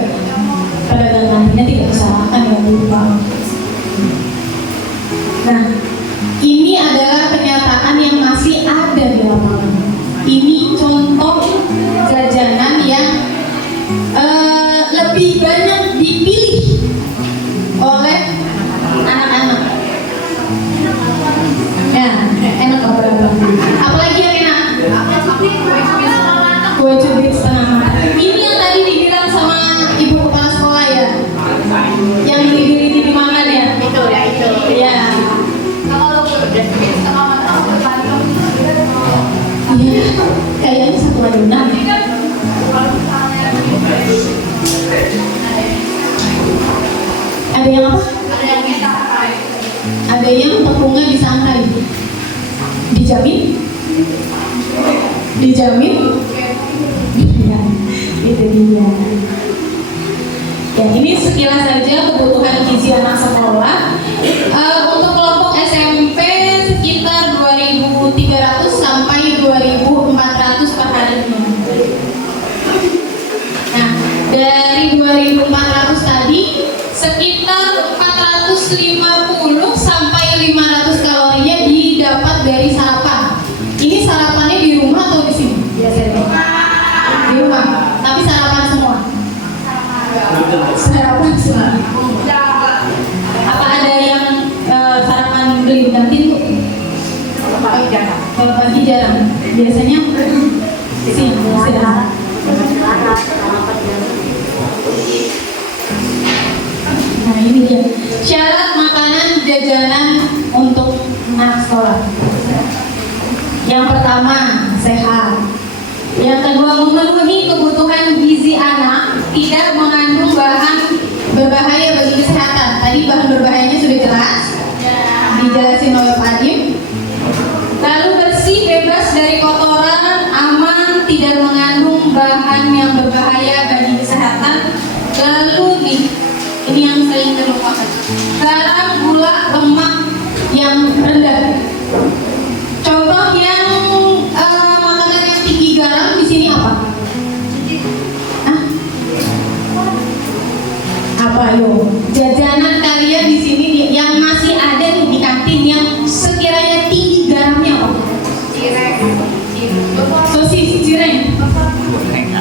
pedagang kantinnya tidak disalahkan ya Bu. Nah, ini adalah kenyataan yang masih ada di lapangan. Ini contoh jajanan yang lebih banyak dipilih oleh anak-anak. Ya, enak apa-apa. Apalagi yang enak? Kue cubit setengah matang. Ini yang tadi dibilang sama ibu kepala sekolah ya, yang diri dimakan ya. Itu ya, itu. Ya. Kalau udah setengah matang, Iya, kayaknya satu adonan. Ada yang apa? Ada yang tepungnya disangrai. Dijamin? Dijamin? Iya, itu dia. Ya, ini sekilas saja kebutuhan gizi anak sekolah. Untuk kelompok SMP sekitar 2.300 sampai 2.400 per harinya. Nah, dari 2.400 tadi sekitar 450 sampai 500 kalorinya didapat dari sarapan. Ini sarapannya di rumah atau di sini? Biasanya di rumah, tapi sarapan semua. Sarapan semua. Apa ada yang sarapan beli di kantin tuh? Kalau pagi jarang. Biasanya di sini. Nah, ini dia syarat makanan jajanan untuk anak sekolah. Yang pertama, sehat. Yang kedua, memenuhi kebutuhan gizi anak, tidak mengandung bahan berbahaya bagi kesehatan. Tadi bahan berbahayanya sudah jelas dijelasin oleh Pak Adim. Lalu bersih, bebas dari kotoran, aman, tidak mengandung bahan yang berbahaya bagi kesehatan. Lalu nih, ini yang sering terlupakan, garam, gula, lemak yang rendah. Contoh yang makanan yang tinggi garam di sini apa? Hah? Apa yo? Jajanan kalian di sini yang masih ada di kantin yang sekiranya tinggi garamnya apa? Sosis, cireng.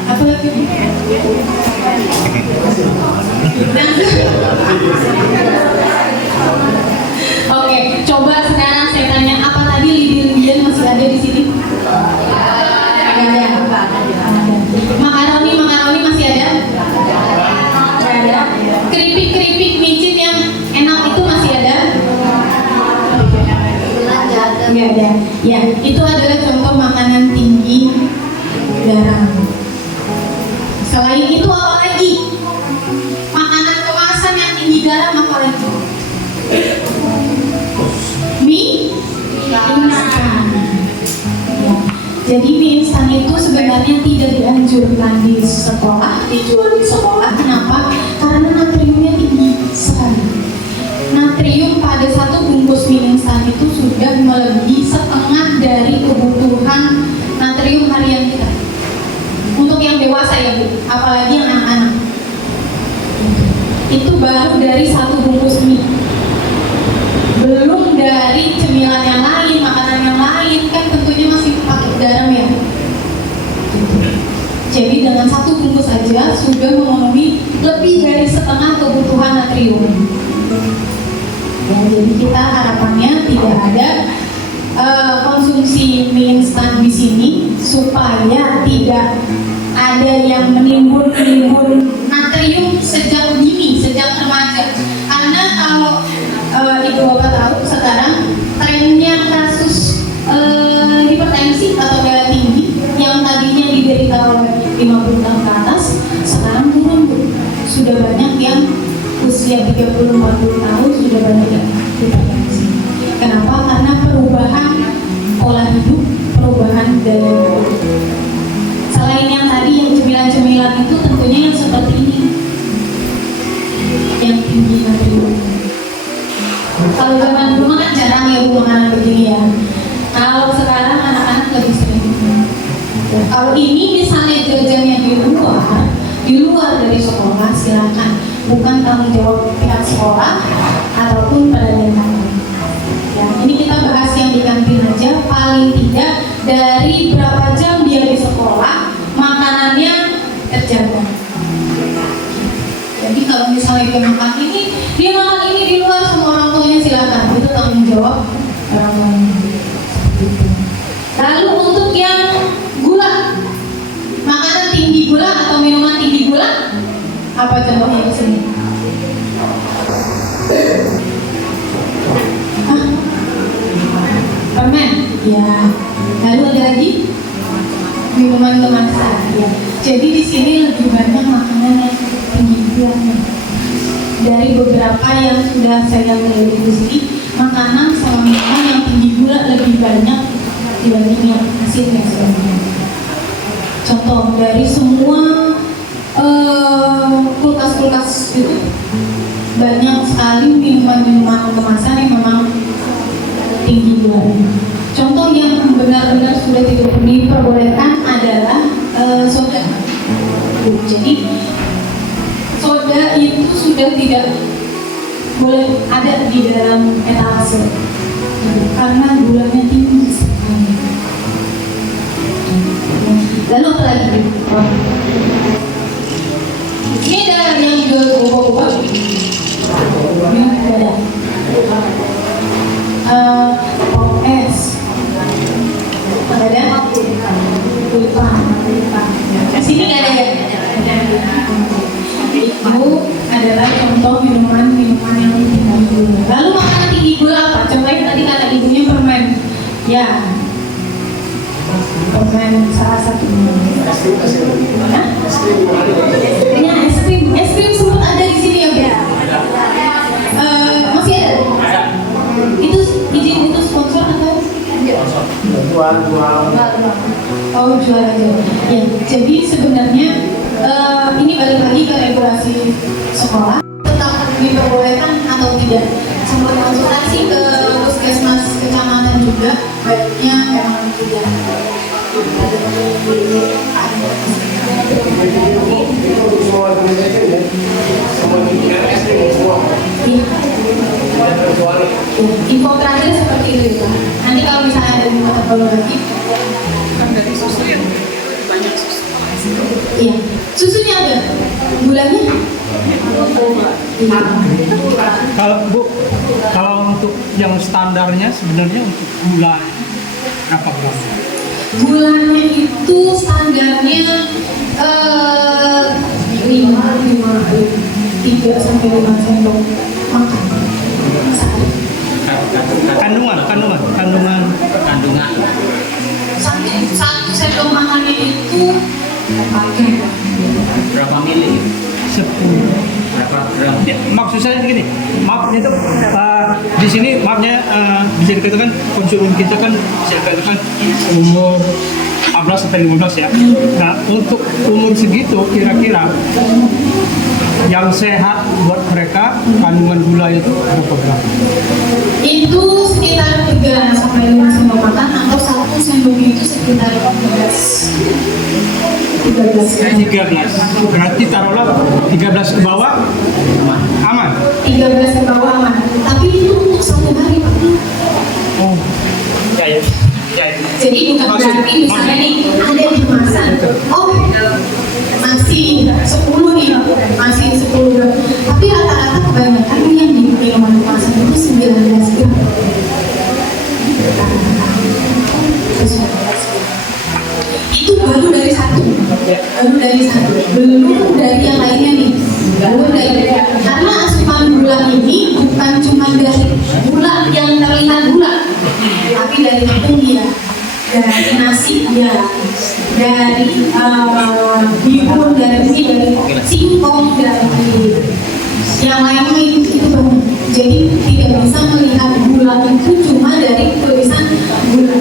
Apa lagi? Oke, coba sekarang saya tanya, apa tadi lidi-lidian masih ada di sini? Nggak ada. Makaroni masih ada? Nggak ada. Keripik micin yang enak itu masih ada? Nggak ada. Ya, itu adalah contoh makanan tinggi garam. Selain itu apa lagi? Makanan kemasan yang tinggi garam apa lagi? Mie instan. Ya. Jadi mie instan itu sebenarnya tidak dianjurkan di sekolah, dijual di sekolah. Kenapa? Karena natrium itu baru dari 1 bungkus mie, belum dari cemilan yang lain, makanan yang lain, kan tentunya masih pakai garam ya. Jadi dengan 1 bungkus saja sudah memenuhi lebih dari setengah kebutuhan natrium. Ya, jadi kita harapannya tidak ada konsumsi mie instan di sini supaya tidak ada yang menimbun natrium sejak dini, sejak remaja. Karena kalau ibu bapak tahu sekarang trennya kasus hipertensi atau darah tinggi yang tadinya diderita oleh 50 tahun ke atas sekarang turun tuh. Sudah banyak yang usia 30-40 tahun sudah banyak yang hipertensi. Kenapa? Karena perubahan pola hidup, perubahan dari selain yang tadi yang cemilan-cemilan itu tentunya yang seperti ini yang tinggi natrium. Kalau zaman dulu kan jarang ya makanan begini ya. Kalau sekarang anak-anak lebih sering. Kalau ini misalnya jajannya di luar dari sekolah, silakan. Bukan tanggung jawab pihak sekolah ataupun pada lingkungan. Ya, ini kita bahas yang di kantin aja. Paling tidak dari berapa jam dia di sekolah, makanannya terjaga. Jadi kalau misalnya dia makan ini di luar sama orang tuanya silakan. Itu tanggung jawab orang tuanya. Lalu untuk yang gula, makanan tinggi gula atau minuman tinggi gula, apa contohnya di sini? Permen, ya. Lalu ada lagi minuman kemasan, ya. Jadi di sini lebih banyak makanan yang tinggi gulanya. Dari beberapa yang sudah saya lihat di sini, makanan sama minuman yang tinggi gula lebih banyak dibanding yang asin dan sebagainya. Contoh dari semua kulkas itu banyak sekali minuman-minuman kemasan yang memang tinggi gulanya. Contoh yang benar-benar sudah tidak diperbolehkan adalah soda. Jadi soda itu sudah tidak boleh ada di dalam etalase karena gulanya tinggi sekali. Lalu apa lagi? Ini ada yang jual boba-boba. Ini ada. Pop es. Ada pulpa. Sini nggak ada ya? Itu adalah contoh minuman-minuman yang tinggi gula. Lalu makanan tinggi gula apa? Contohnya tadi kata ibunya permen. Ya. Permen salah satu. Ya, es krim sempat ada di sini ya, masih ada. Itu izin itu sponsor atau? Jual. Oh, jual aja. Ya, jadi sebenarnya ini balik lagi ke regulasi sekolah tentang diperbolehkan atau tidak. Sempat konsultasi ke puskesmas kecamatan juga, baiknya memang tidak. Info terakhir seperti itu ya. Nanti kalau misalnya ada perlu lagi kan dari susu yang banyak susu. Iya, susunya ada, gulanya. Kalau Bu, kalau untuk yang standarnya sebenarnya untuk gula berapa gram? Gulanya itu standarnya 3 sampai 5 sendok makan sehari. Kandungan. Satu sendok makannya itu Berapa mili? 10. Berapa gram? Ya, maksud saya gini, maafnya itu di sini maafnya bisa dikatakan konsumen kita kan bisa dikatakan umur 14 sampai 15 ya. Nah, untuk umur segitu kira-kira yang sehat buat mereka kandungan gula itu berapa gram? Itu sekitar 3 sampai 5 sendok makan atau 1 sendoknya itu sekitar 13 gram. 13. Berarti taruhlah 13 ke bawah Jadi bukan berarti misalnya nih ada kemasan, oh masih 10 nih, masih 10 gram. Tapi rata-rata kebanyakan yang di minuman kemasan itu 19 gram. Itu baru dari satu, belum dari yang lainnya nih, belum dari, karena asupan gula ini bukan cuma dari gula yang terlihat gula, tapi dari tepung ya, dari nasi ya, dari bihun, dari singkong, dari yang lainnya itu banyak. Jadi tidak bisa melihat gula itu cuma dari tulisan gula.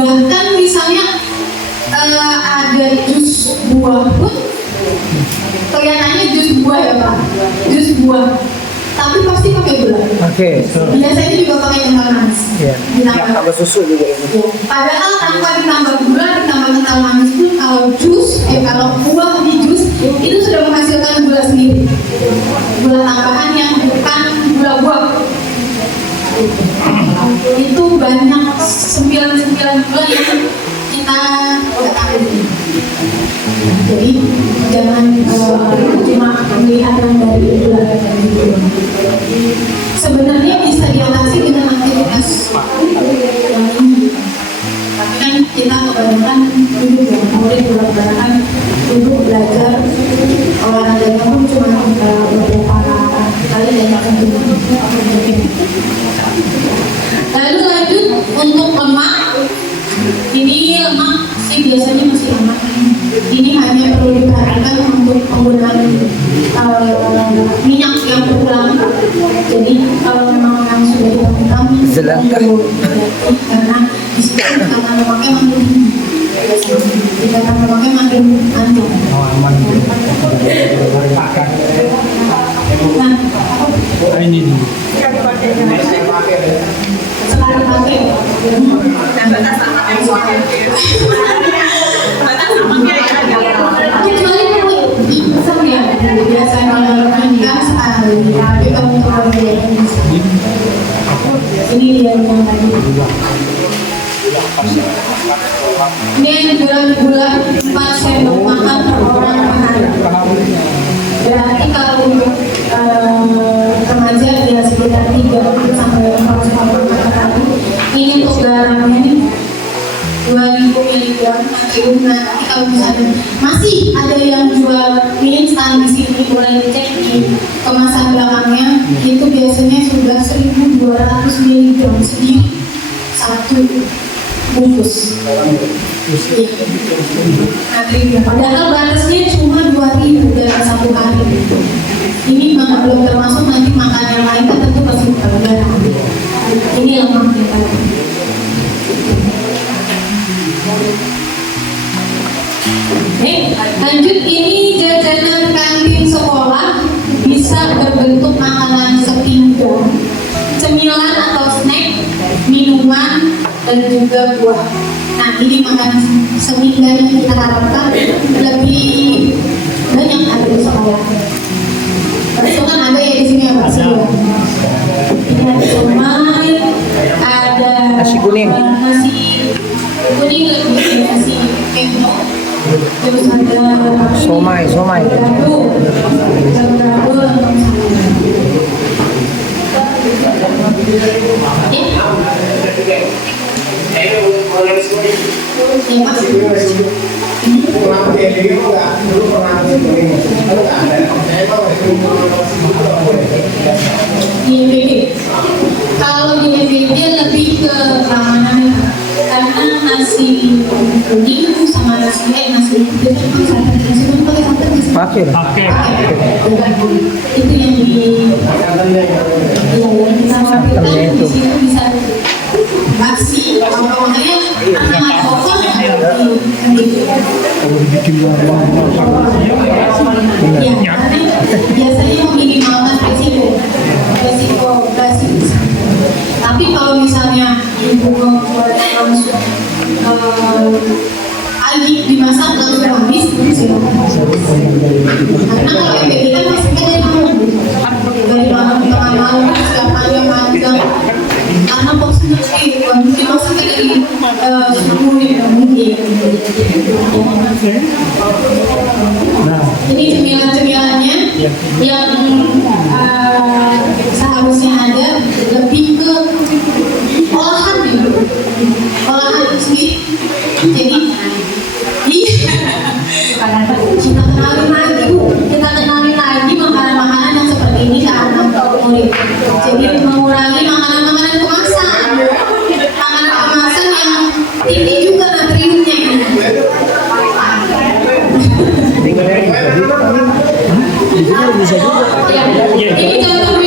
Bahkan misalnya ada jus buah pun kelihatannya jus buah ya Pak, jus buah, tapi pasti pakai gula. Oke. Biasanya juga pakai kental manis. Iya. Ditambah susu juga ini. ya. Padahal tanpa ditambah gula, ditambah kental manis pun kalau jus, kalau buah di jus itu sudah menghasilkan gula sendiri, gula tambahan yang bukan gula buah. Itu banyak 99 gula yang kita ketahui. Jadi jangan cuma melihat yang dari gula. Sebenarnya bisa diatasi dengan aktivitas yang ini. Tapi kan kita kebanyakan duduk ya, murid kebanyakan duduk belajar, olahraganya pun cuma beberapa kali dan lalu lanjut untuk lemak. Ini lemak sih biasanya masih lemak. Ini hanya perlu diperhatikan untuk penggunaan minyak yang berulang. Jadi kalau memang yang sudah hitam karena disebut karena lemaknya makin karena lemaknya makin anjing. Nah, ini Sekali pakai. Kecuali kalau insang ya, biasanya kan sekali. Tapi kalau untuk ini dia yang tadi. Ini gula 4 sendok makan per orang per hari. Berarti kalau untuk remaja ya sekitar 30 sampai 40 gram per hari. Ini untuk garamnya nih 2000 mg natrium. Nah, kalau misalnya masih ada yang jual mie instan di sini, boleh dicek di kemasan belakangnya. Itu biasanya sudah 1200 mg sendiri satu bungkus. Natrium. Padahal batasnya cuma 2000 dalam satu hari. Ini belum termasuk nanti makan yang lain kan tentu pasti garam. Ini lemak kita. Lanjut, ini jajanan kantin sekolah bisa berbentuk makanan sepinggan, cemilan atau snack, minuman, dan juga buah. Nah, ini makanan sepinggan yang kita harapkan lebih banyak ada di sekolah. Itu kan ada ya di sini ya Pak Sio. Ini ada somai, ada Nasi kuning. Nasi kuning lebih nasi kento. Terus ada Somai. Kalau di MBD lebih ke keamanan, karena nasi kuning sama nasi itu pakai santan. pakai. Itu yang kita khawatirkan di situ bisa basi. Makanya anak pokok ya, biasanya meminimalkan resiko basi. Tapi kalau misalnya ibu membuat langsung lagi dimasak langsung habis, silakan. Karena kalau kayak kita masaknya dari malam tengah malam siapanya magang. Karena porsinya dimasaknya dari yang seharusnya ada lebih ke olahan gitu, olahan itu sendiri. Jadi kita kenalin lagi makanan-makanan yang seperti ini ke anak murid. Jadi mengurangi makanan-makanan kemasan, makanan kemasan yang tinggi juga natriumnya. Bisa juga. Ini contoh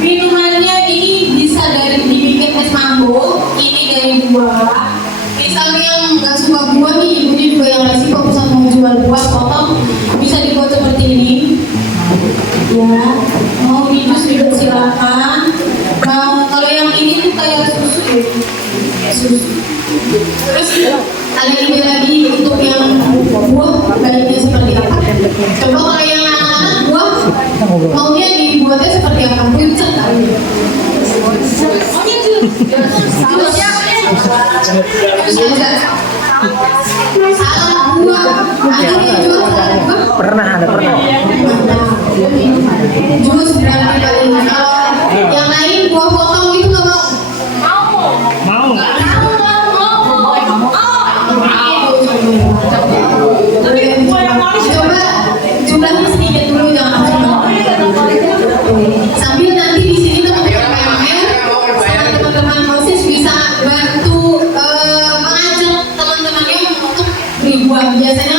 minumannya ini bisa dibikin es mango, ini dari buah. Misalnya yang nggak suka buah nih, ibunya juga yang resiko pusat mau jual buah potong, bisa dibuat seperti ini. Ya, mau minus juga silakan. Kalau yang ini tuh kayak susu. Terus ada ide lagi untuk yang buah baiknya seperti apa? Coba kalau yang anak-anak buah maunya dibuatnya seperti apa? Puncak kali. Salad buah, ada yang jual salad buah? Pernah. Jus berarti kali. Kalau yang lain buah potong itu nggak mau? Mau. Coba jumlahnya sedikit dulu, jangan sambil nanti di sini teman-teman PMR sama teman-teman OSIS bisa bantu mengajak teman-temannya untuk beli buah. Biasanya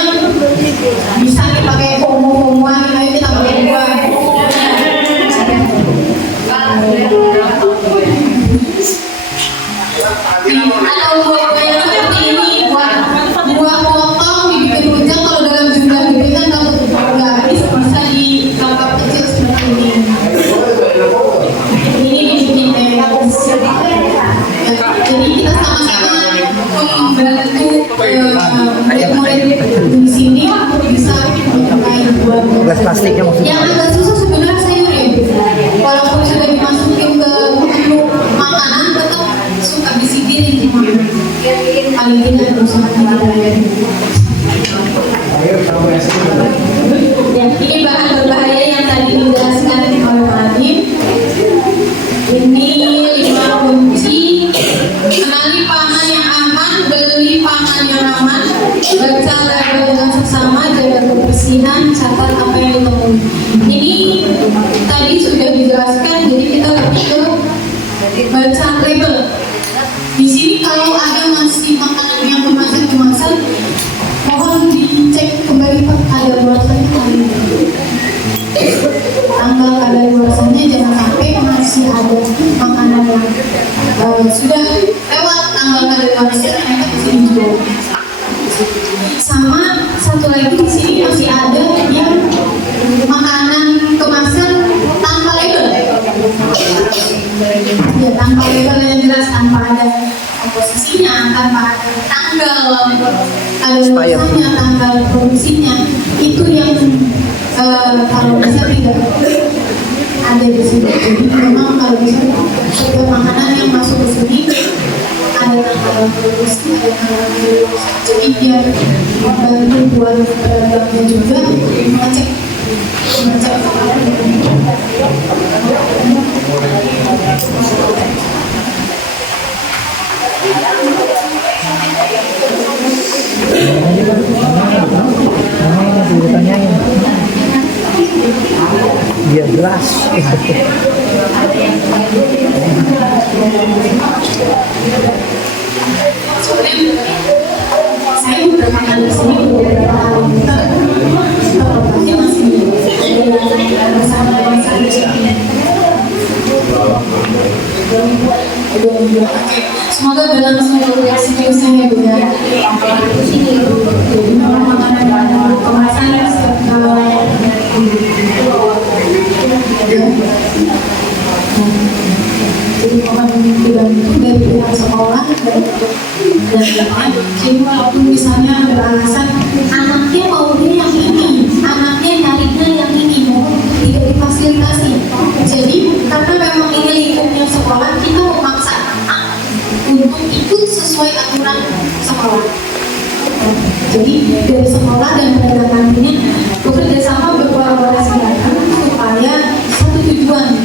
bisa dipakai fomo-fomoan, ayo kita pakai buah. Atau buah-buah yang seperti ini, buah potong dibikin rujak, kalau dalam jumlah gede kan nggak habis, bisa di kapal kecil seperti ini. Ini dibikin kayak jadi kita sama-sama membantu murid-murid di sini untuk bisa menyukai buah-buah. Gelas plastiknya maksudnya. Yang agak susah sebenarnya sayur ya, walaupun sudah dimasukin ke menu makanan tetap suka disipirin paling tidak berusaha tidak. Ya, ini bahan berbahaya yang tadi dijelaskan oleh Pak Adib. Ini 5 kunci: kenali pangan yang aman, beli pangan yang aman, baca label dengan seksama, jaga kebersihan, catat apa yang ditemui. Ini tadi sudah dijelaskan, jadi kita lebih ke baca label. Di sini kalau ada masih makanan yang kemasan, mohon dicek kembali Pak, ada luasannya tanggal kadaluarsanya, jangan sampai masih ada makanan yang sudah lewat tanggal kadaluarsanya ternyata masih dijual. Sama satu lagi di sini masih ada yang makanan kemasan tanpa label. Ya, tanpa label yang jelas, tanpa ada komposisinya, tanpa ada tanggal kadaluarsanya, tanggal produksinya, itu yang kalau bisa tidak ada di sini. Jadi memang kalau bisa setiap makanan yang masuk ke sini ada tanggal produksi, ada tanggal produksi. Jadi biar membantu buat pedagangnya juga mengecek. Biar jelas. Saya beberapa kali di sini, beberapa kali kita masih bersama semoga dalam seluruh eksekusinya juga makanan kemasan jadi mohon dibantu dari pihak sekolah dan jadi walaupun misalnya ada alasan anaknya maunya yang ini, anaknya nyarinya yang ini, mohon tidak difasilitasi. Jadi karena memang ini lingkupnya sekolah, kita memaksa anak untuk ikut sesuai aturan sekolah. Jadi dari sekolah dan pedagang kantinnya bekerja sama berkolaborasi supaya satu tujuan.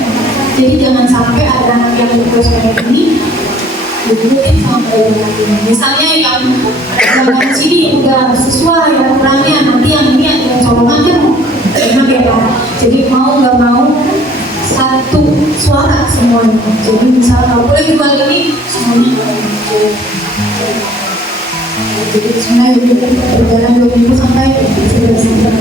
Jadi jangan sampai ada anak yang lulus ini dibutuhin sama pedagang kantinnya. Misalnya yang sini udah sesuai ukurannya, nanti yang ini yang colongan kan enak ya Pak. Jadi mau nggak mau satu suara semuanya. Jadi misalnya kalau boleh jual ini semuanya. Jadi sebenarnya berjalan 2 minggu sampai 11 bulan.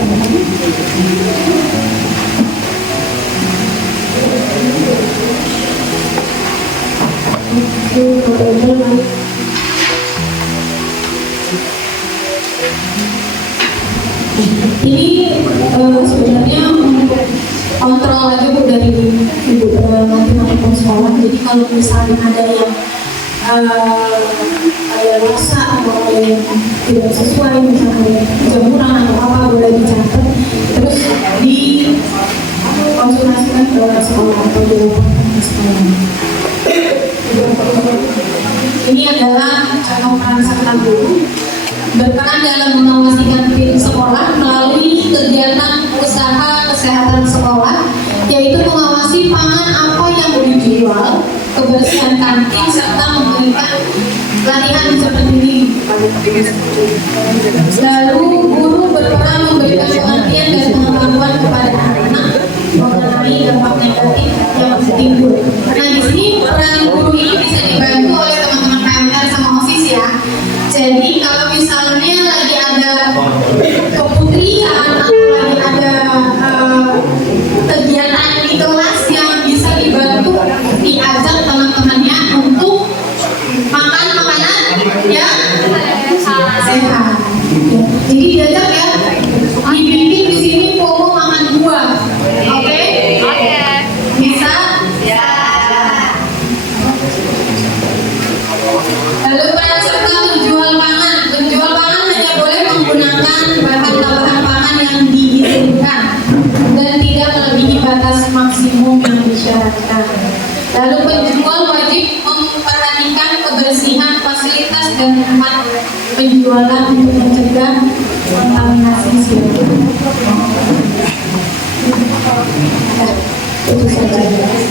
Ini sebenarnya untuk kontrol aja Bu dari ibu nanti maupun sekolah. Jadi kalau misalnya ada yang ada rasa atau ada yang tidak sesuai, misalnya jamuran atau apa, boleh dicatat terus dikonsultasikan ke sekolah atau di sekolah. Ini adalah contoh peran serta guru berperan dalam mengawasi tim sekolah melalui kegiatan usaha kesehatan sekolah, yaitu mengawasi pangan apa yang dijual, kebersihan kantin, serta memberikan pelatihan seperti ini. Lalu guru berperan memberikan pengertian dan pengetahuan kepada anak-anak mengenai dampak negatif yang timbul. Nah di sini peran guru ini bisa dibantu oleh teman-teman PMR sama OSIS ya. Jadi kalau misalnya lagi ada keputrian atau lagi ada kegiatan di kelas yang bisa dibantu, diajak teman-temannya untuk makan makanan yang sehat. Jadi diajak ya, dibimbing di sini mau makan buah, oke? Bisa? Ya. Lalu peran serta penjual pangan hanya boleh menggunakan bahan tambahan pangan yang diizinkan dan tidak melebihi batas maksimum yang disyaratkan. Lalu penjual wajib memperhatikan kebersihan fasilitas dan tempat penjualan untuk mencegah kontaminasi sirup. Itu saja.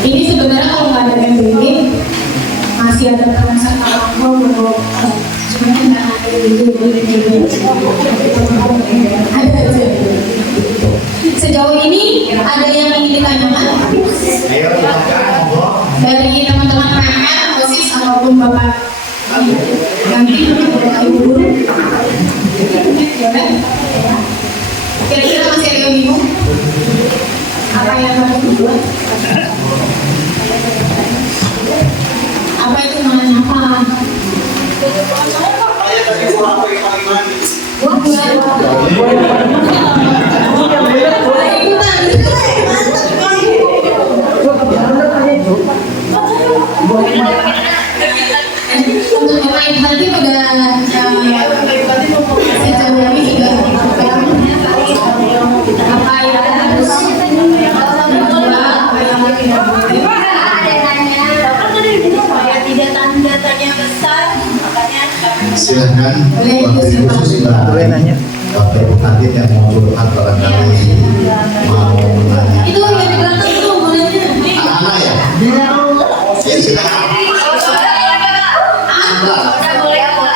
Ini sebenarnya kalau nggak ada MBG masih ada peran serta lapor sebenarnya nggak ada ada aja. Sejauh ini ada yang ingin ditanyakan dari teman-teman PMR, OSIS ataupun Bapak ganti Ibu Guru? Kira-kira masih ada yang bingung? Apa yang harus dibuat? Apa itu namanya apa? Untuk pemain tadi udah sejauh ini juga apa yang harus silahkan waktu khusus waktu kantin yang mau curhat barangkali mau nanya itu yang di belakang tuh bolehnya anak ya? Ya silakan. Soda. Assalamualaikum.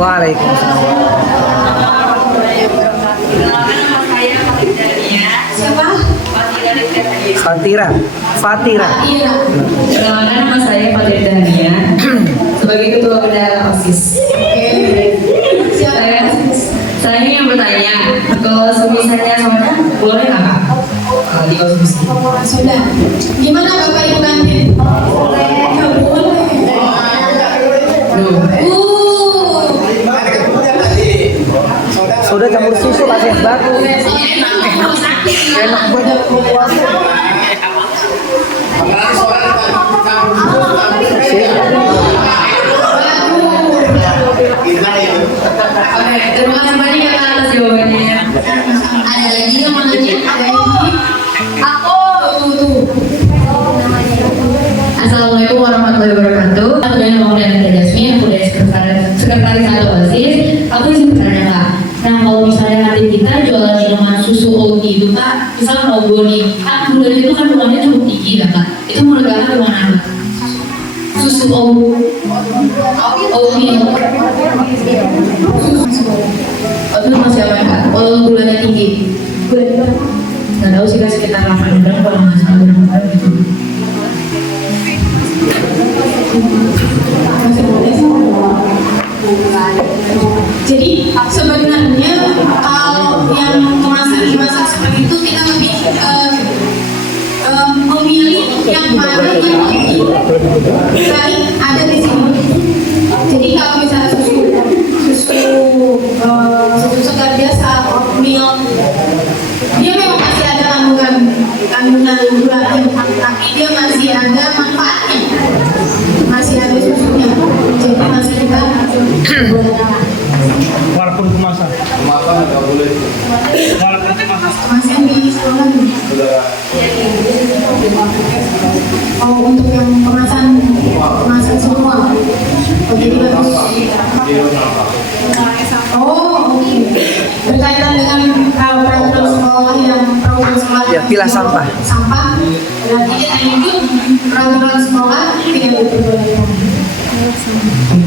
Waalaikumsalam. Siapa? Fatira. Iya. Perkenalkan nama saya Fatira Dania sebagai ketua bendahara OSIS. Saya yang bertanya, kalau misalnya soda boleh nggak Kak? Kalau di OSIS. Soda. Gimana Bapak Ibu kantin? Ya boleh. Sudah campur susu kasih es batu. Enak banget mau puasa. Oke, terima kasih banyak ya Kak atas jawabannya. Ada lagi yang mau nanya? Ada lagi? Aku tuh. sekretaris atau OSIS, aku izin bertanya Kak. Nah kalau misalnya nanti kita jualan minuman susu OT itu Kak, misalnya logo nih, kan gulanya itu kan gulanya cukup tinggi ya Kak. Itu menurut Kakak gimana Kak? Susu OT itu masih apa Kak? Kalau gulanya tinggi? Nggak tahu sih Kak, sekitar 8 gram kalau nggak salah berapa gitu. Jadi sebenarnya kalau yang kemasan seperti itu kita lebih memilih yang mana yang lebih baik ada di sini. Jadi kalau misalnya susu segar biasa milk, dia memang masih ada kandungan gulanya, tapi dia masih ada manfaatnya, masih ada susunya. Jadi masih kita Walaupun kemasan nggak boleh. Walaupun kemasan. masih di sekolah. Oh, untuk yang kemasan semua. Oh, jadi harus. Oh, oke. Berkaitan dengan peraturan sekolah Ya, pilah sampah. Berarti itu peraturan sekolah tidak diperbolehkan.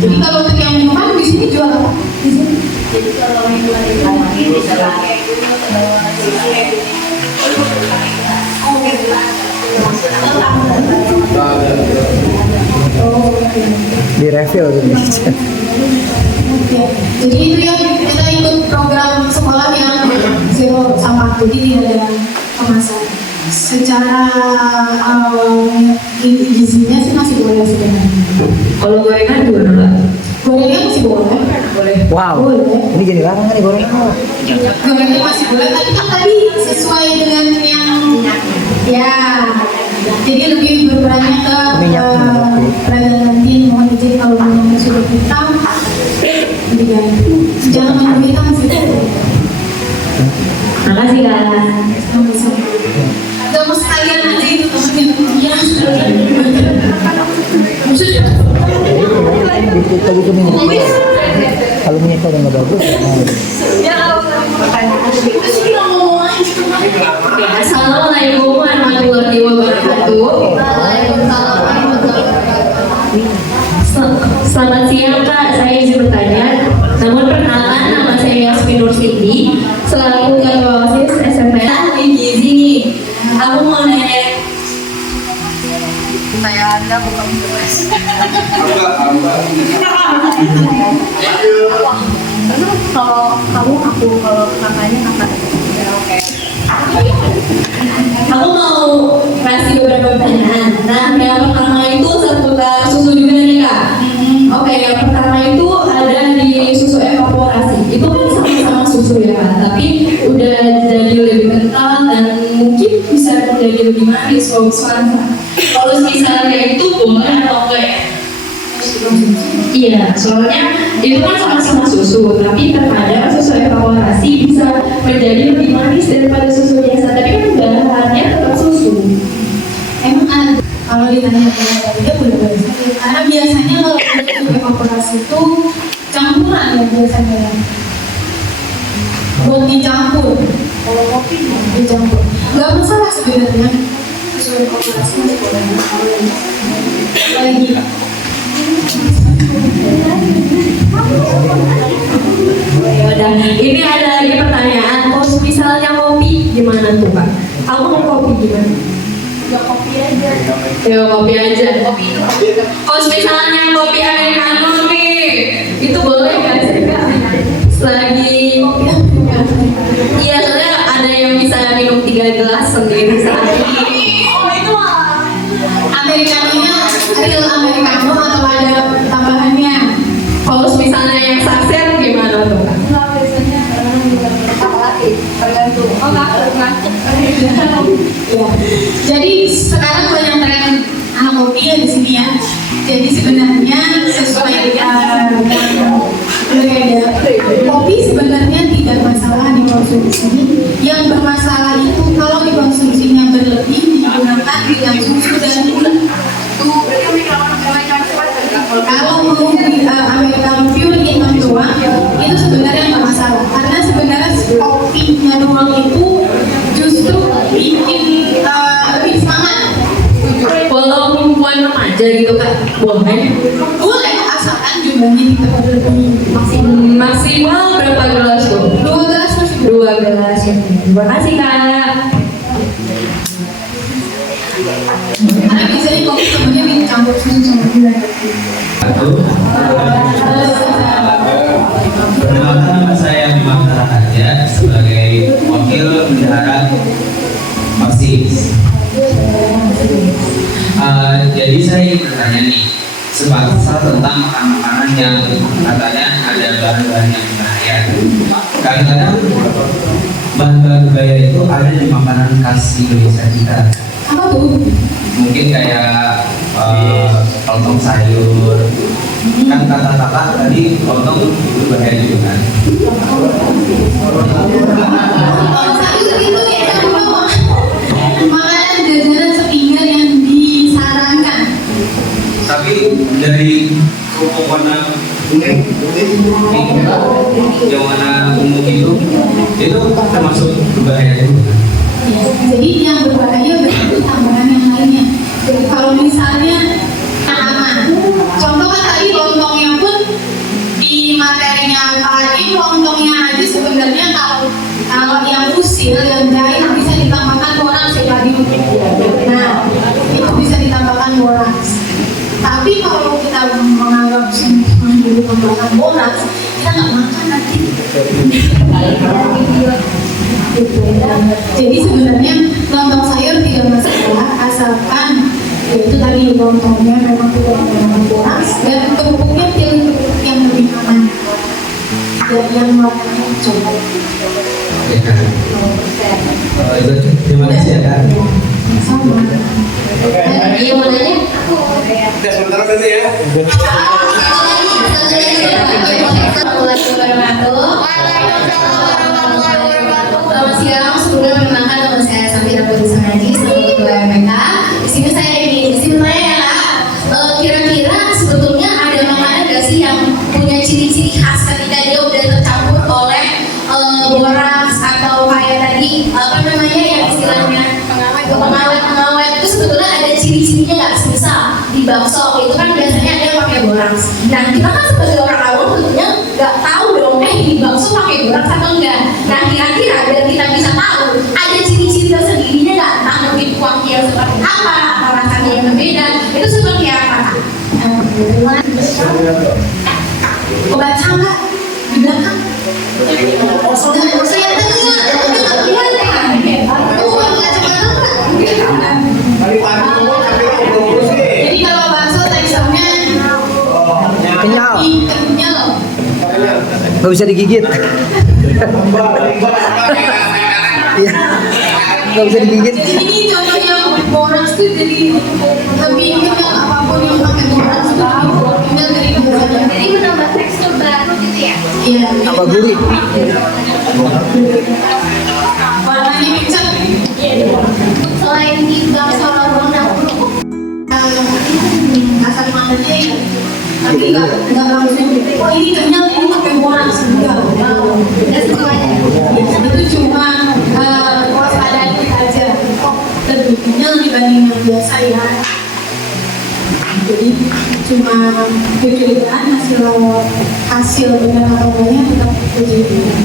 Jadi kalau untuk yang minuman di sini jual apa? Di sini. Jadi kalau minuman itu bisa pakai Di refill gitu. Jadi itu ya, kita ikut program sekolah yang zero sampah, jadi tidak ada kemasan. Secara gizinya sih masih boleh sebenarnya. Kalau gorengan gimana Kak? Gorengan masih boleh. Boleh. Wow. Boleh. Ini jadi larangan nih gorengan. Gorengan masih boleh, tapi kan tadi sesuai dengan yang ya. Jadi lebih berperannya ke pedagang kantin, mohon izin kalau minum sudah hitam, jangan minum hitam sih. Makasih Kak. Gak mau sekalian aja itu temennya. Ya, Kalau minyak udah nggak bagus. Assalamualaikum warahmatullahi wabarakatuh. Selamat siang Kak, saya izin bertanya. Namun perkenalkan, nama saya Yasmin Nur Siti, selaku ketua OSIS SMP Gizi nih. Aku mau nanya. Saya Anda bukan kalau kamu aku kalau kakaknya kakak. Oke. Aku mau kasih beberapa pertanyaan. Nah, yang pertama itu seputar susu juga nih Kak. Oke, yang pertama itu ada di susu evaporasi. Itu kan sama-sama susu ya Kak, tapi udah jadi lebih kental dan mungkin bisa menjadi lebih manis kalau misalnya itu boleh atau enggak ya? Iya, soalnya itu kan sama-sama susu, tapi terkadang susu evaporasi bisa menjadi lebih manis daripada susu biasa, tapi kan bahannya tetap susu. Emang ada, kalau ditanya dia boleh-boleh saja. Karena biasanya kalau susu evaporasi itu campuran ya biasanya. Buat dicampur. Kalau kopi dicampur. Gak masalah sebenarnya. Susu evaporasi masih boleh. Lagi. Yaudah, ini ada lagi pertanyaan. Kalau misalnya kopi gimana tuh Kak? Aku mau kopi gimana? Ya kopi aja. Ya kopi aja. Kalau misalnya kopi americano nih, itu boleh nggak sih Kak? Lagi kopi iya, soalnya ada yang bisa minum 3 gelas sendiri sehari. Oh itu mah americano-nya real americano atau ada tambahannya? Kalau misalnya yang saset gimana tuh Kak? Nah, biasanya juga tergantung. Oh nggak. Ya. Jadi sekarang banyak tren anak kopi ya di sini ya. Jadi sebenarnya sesuai berbeda. Kopi sebenarnya tidak masalah dikonsumsi. Yang bermasalah itu kalau dikonsumsinya berlebih digunakan dengan susu dan gula. Kalau mau americano pure in doang, itu sebenarnya nggak masalah. Karena sebenarnya kopinya doang itu justru bikin lebih semangat. Walaupun perempuan remaja gitu kan, boleh. Boleh, asalkan jumlahnya kita Maksimal berapa gelas tuh? 2 gelas masih 2 gelas. Terima kasih Kak. karena biasanya kopi sebenarnya dicampur susu sama gula. Perkenalkan, nama saya Bima Tarakarya sebagai wakil bendahara Persis. Jadi saya ingin bertanya nih, sebahasa tentang makanan-makanan yang katanya ada bahan-bahan yang berbahaya. Kadang-kadang bahan-bahan berbahaya itu ada di makanan khas Indonesia kita. Apa tuh? Mungkin kayak lontong sayur. Kan kata kakak tadi lontong itu bahaya juga kan. Sayur itu ya makanan jajanan sepinggan yang disarankan. Tapi dari kerupuk warna kuning yang warna ungu itu termasuk berbahaya juga. Ya, jadi yang berbahaya berarti tambahan yang lainnya. Jadi kalau misalnya aman, contoh kan tadi lontongnya pun di materinya tadi lontongnya aja sebenarnya kalau yang usil yang dry bisa ditambahkan boraks ya tadi. Nah itu bisa ditambahkan boraks. Tapi kalau kita menganggap dulu tambahkan boraks, kita nggak makan nanti. Jadi sebenarnya lontong sayur tidak masalah asalkan itu tadi lontongnya memang tidak menggunakan boraks dan kerupuknya pilih kerupuk yang lebih aman dan yang warnanya hijau. Terima kasih ya Kak. Sama. Iya mau nanya? Kita sebentar nanti ya. Selamat siang, sebelumnya perkenalkan nama saya Safira Putri Sangaji, selaku ketua MPK. Di sini saya ya Kak, kira-kira sebetulnya ada makanan nggak sih yang punya ciri-ciri khas ketika dia udah tercampur oleh boraks atau kayak tadi apa namanya yang istilahnya pengawet itu sebetulnya ada ciri-cirinya nggak? Misal di bakso itu kan biasanya ada yang pakai boraks. Nah kita kan sebagai orang awam tentunya nggak tahu dong di bakso pakai boraks atau enggak. Nah kira-kira biar kita bisa tahu ada ciri-ciri tersendirinya nggak? Entah mungkin kuahnya yang seperti apa atau rasanya yang berbeda, itu seperti apa? Kebaca nggak di belakang? Saya tengah, nggak kelihatan. Bukan kacamata nggak? Jadi kalau bakso teksturnya Kenyal. kenyal. Nggak bisa digigit. Iya. Nggak bisa digigit. Jadi ini contoh yang boraks tuh jadi lebih kenyal apapun yang pakai boraks tuh kenyal dari biasanya. Jadi menambah tekstur baru gitu ya? Iya. Tambah gurih. Warnanya pucat. Selain di bakso lontong dan kerupuk, Asal mananya ya. Tapi nggak langsung. Oh ini kenyal ini pakai boraks enggak. dan semuanya. Itu cuma waspadaan kita aja. Oh lebih kenyal dibanding yang biasa ya. Jadi cuma kecurigaan hasil benar atau enggaknya tetap kecurigaan.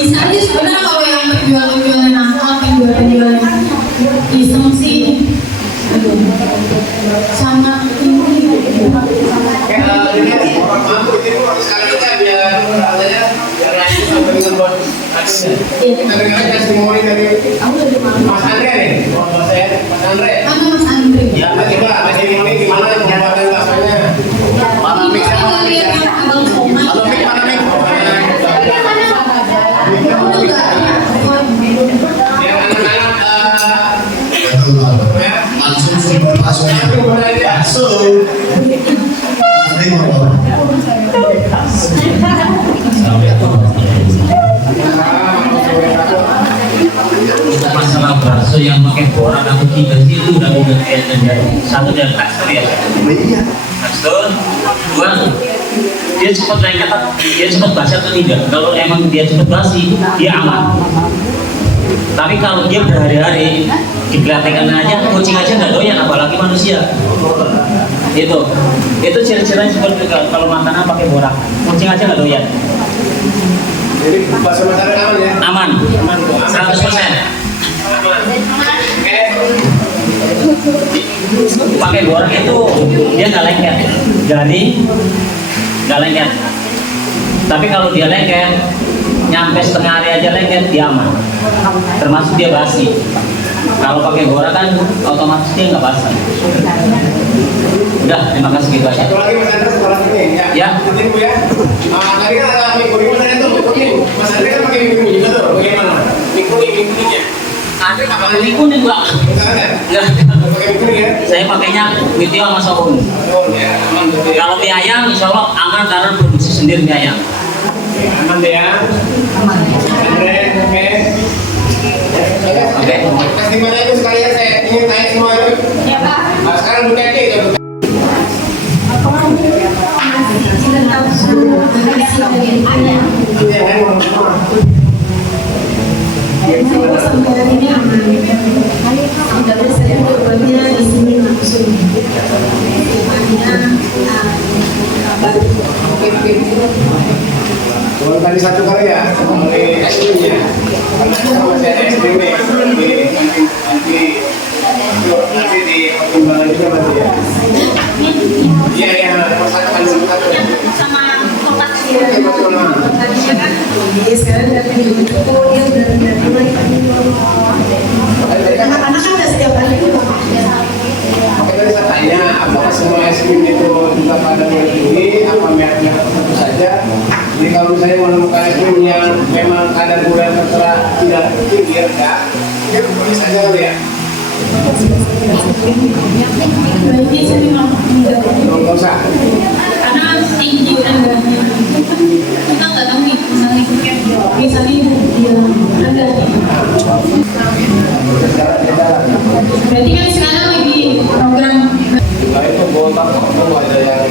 Bisa aja sebenarnya kalau yang penjualan nakal, penjualan iseng sih, sama Kita dengar testimoni dari Mas Andre nih, Mas Andre. mana Mas Andre? Ya, coba testimoni gimana pembuatan baksonya? Mana mix? Saya lihat yang abang Koma. Halo mix, mana mix? Yang anak-anak langsung sebelum baksonya. Bakso. Assalamualaikum. bakso yang pakai borak atau tiga sih itu udah satu dan tekstur ya. Iya. Tekstur, dua, dia cepat lengket, dia cepat basi atau tidak. Kalau emang dia cepat basi, dia aman. Tapi kalau dia berhari-hari digelatekan aja, kucing aja nggak doyan, apalagi manusia. Itu ciri-cirinya seperti itu. Kalau makanan pakai borak, kucing aja nggak doyan. Jadi bakso masakan aman ya? Aman, 100%. Pakai borak itu dia nggak lengket, jadi nggak lengket. Tapi kalau dia lengket, nyampe setengah hari aja lengket, dia aman. Termasuk dia basi. Kalau pakai borak kan otomatis dia nggak basi. Udah, terima kasih gitu aja. Satu lagi Mas Andres, satu lagi nih ya. Ya. Ini Bu ya. Tadi kan ada mie kuning Mas Andres tuh, mie kuning. Mas Andres kan pakai mie kuning juga tuh. Bagaimana? Mie kuningnya. Ada nggak pakai mie kuning Pak? Nggak. Pakai mie kuning ya? Saya pakainya mie tiaw sama soun. Ya, aman gitu ya. Kalau mie ayam, insya Allah aman karena produksi sendiri mie ayam. Aman deh ya. Aman. Andres, oke. Oke. Mas dimana itu sekalian saya ingin tanya semua itu. Ya Pak. Nah, sekarang Bu Teti itu. Saya sampai hari ini aman. Sebenarnya saya bebannya di sini langsung. Cuma tadi satu kali ya, mulai es krimnya. Karena kita masih ada es krim nih. Nanti di pertimbangan juga nanti ya. Iya ya, masakan satu. Sama tempat Tadinya kan, jadi sekarang dari itu dia udah mulai. Anak-anak kan udah setiap hari itu. Makanya saya tanya, apakah semua es krim itu juga pada merek ini, apa mereknya satu saja? Jadi kalau saya menemukan es krim yang memang kadar gula tertera tidak tinggi rendah, ya boleh saja kali ya. Baiknya sih memang Nggak usah. karena tinggi rendahnya kita nggak tahu nih misalnya dia ada. berarti kan sekarang lagi program Nah itu botak itu ada yang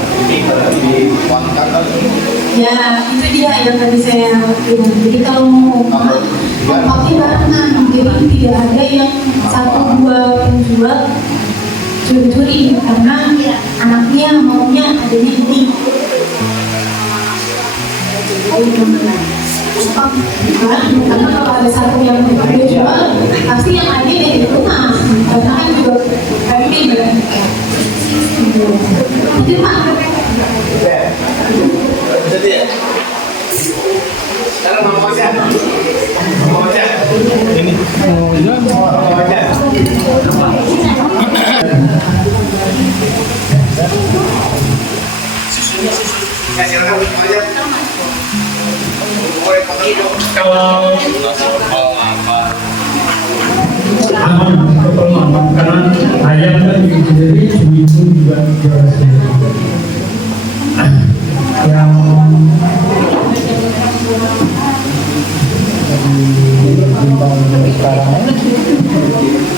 dikuatkan kan? Ya, itu dia yang tadi saya bilang. Jadi kalau mau kompaknya barengan, jadi tidak ada yang satu dua penjual curi-curi karena anaknya maunya adanya ini. Karena kalau ada satu yang dia jual, pasti yang lainnya dia di rumah. Karena kan juga family kan. Itu Pak. Jadi ya. Sekarang mau baca. Mau baca. Ini. Oh iya. Mau baca. Ya silakan aja. Kalau aman karena ayam kan bikin sendiri, cumi pun juga jual sendiri. Yang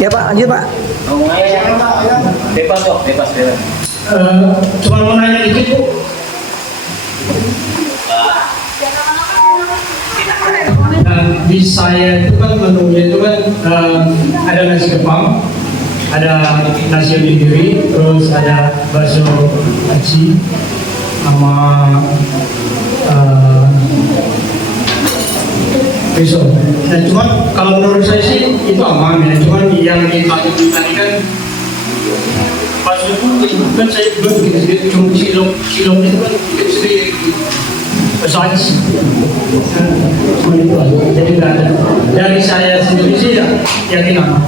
Ya Pak, lanjut Pak. Bebas kok, bebas. cuma mau nanya dikit Bu. Di saya itu kan menunya itu kan ada nasi kepang, ada nasi onigiri, terus ada bakso aci sama besok. Nah cuma kalau menurut saya sih itu aman ya. Cuma yang ditanya tadi kan bakso itu kan saya juga bikin sendiri, cuma silong itu kan bikin sendiri. Besides, jadi nggak ada. Dari saya sendiri sih ya yakin aman.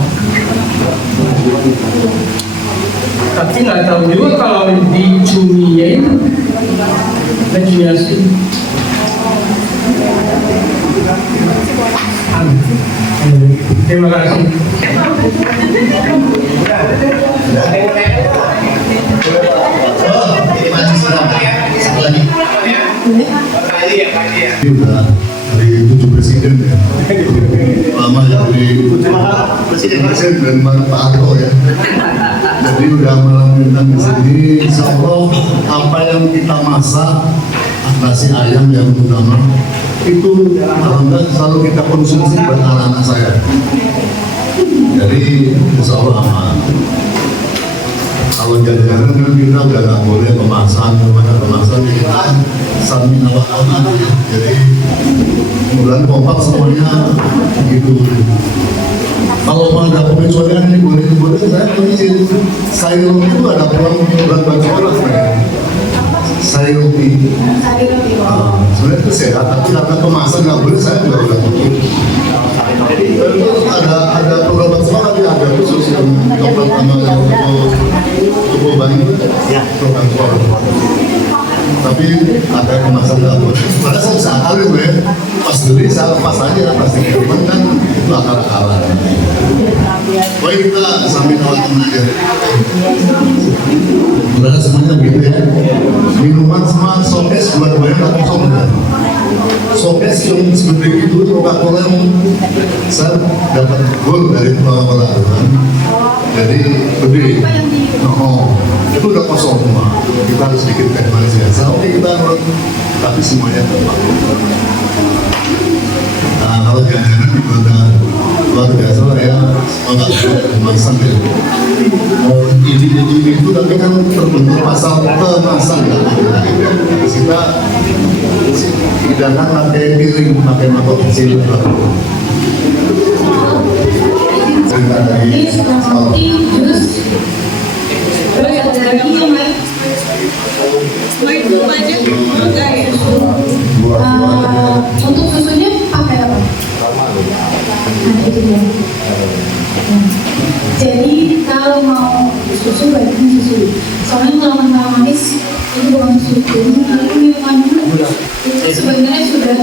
Tapi nggak tahu juga kalau di cuminya itu menjualasi. Terima kasih. Ini masih satu lagi. Iya. Udah dari 7 presiden ya. Lama ya dari saya dari mana Pak Arto ya. Jadi udah malam bintang di sini, insya Allah apa yang kita masak, nasi ayam yang utama itu alhamdulillah selalu kita konsumsi buat anak-anak saya. Jadi insya Allah aman. Kalau jajanan kan kita udah nggak boleh kemasan, jadi kita samin awal jadi bulan kompak semuanya gitu. Kalau mau ada pengecualian ini boleh saya permisi. Sayur itu ada bulan sekolah sayur roti. Sebenarnya itu sehat, tapi karena kemasan nggak boleh saya juga udah tutup. Ada program sekolah ada khusus yang pertama untuk bani ya program sekolah. Tapi ada kemasan nggak boleh. Padahal saya bisa akali gue pas beli saya lepas aja pasti cuman kan itu akal-akalan. Baik kita sambil awal aja. Berarti semuanya begitu ya. Minuman semua sokes buat gue nggak kosong kan. Sokes yang seperti itu Coca-Cola yang saya dapat gol dari Coca-Cola kan. Jadi gede. Itu udah kosong semua. Kita harus sedikit teh manis ya. Oke kita nurut, tapi semuanya tempat. Nah kalau jajanan juga udah luar biasa lah ya. Enggak kemasan ya. Ini itu tapi kan terbentuk pasal kemasan kan. Kita hidangan pakai piring, pakai mangkok kecil. Ini seperti jus. Terus ada lagi yang lain. Itu banyak juga ya. Untuk susunya pakai apa? Nah itu dia. Jadi kalau mau susu baiknya susu. Soalnya kalau kental manis itu bukan susu, ini minuman dulu. Itu sebenarnya sudah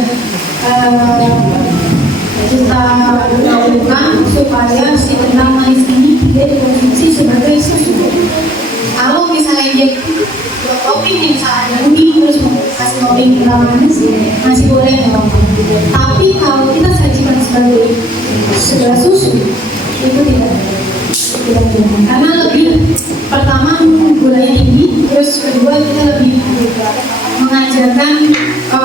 kita lakukan supaya si kental manis ini tidak dikonsumsi sebagai susu. Kalau misalnya dia topping nih, misalnya ada ubi terus kasih topping kental manis masih boleh ya. Tapi kalau kita sajikan sebagai susu itu tidak karena lebih pertama gulanya tinggi, terus kedua kita lebih mengajarkan ke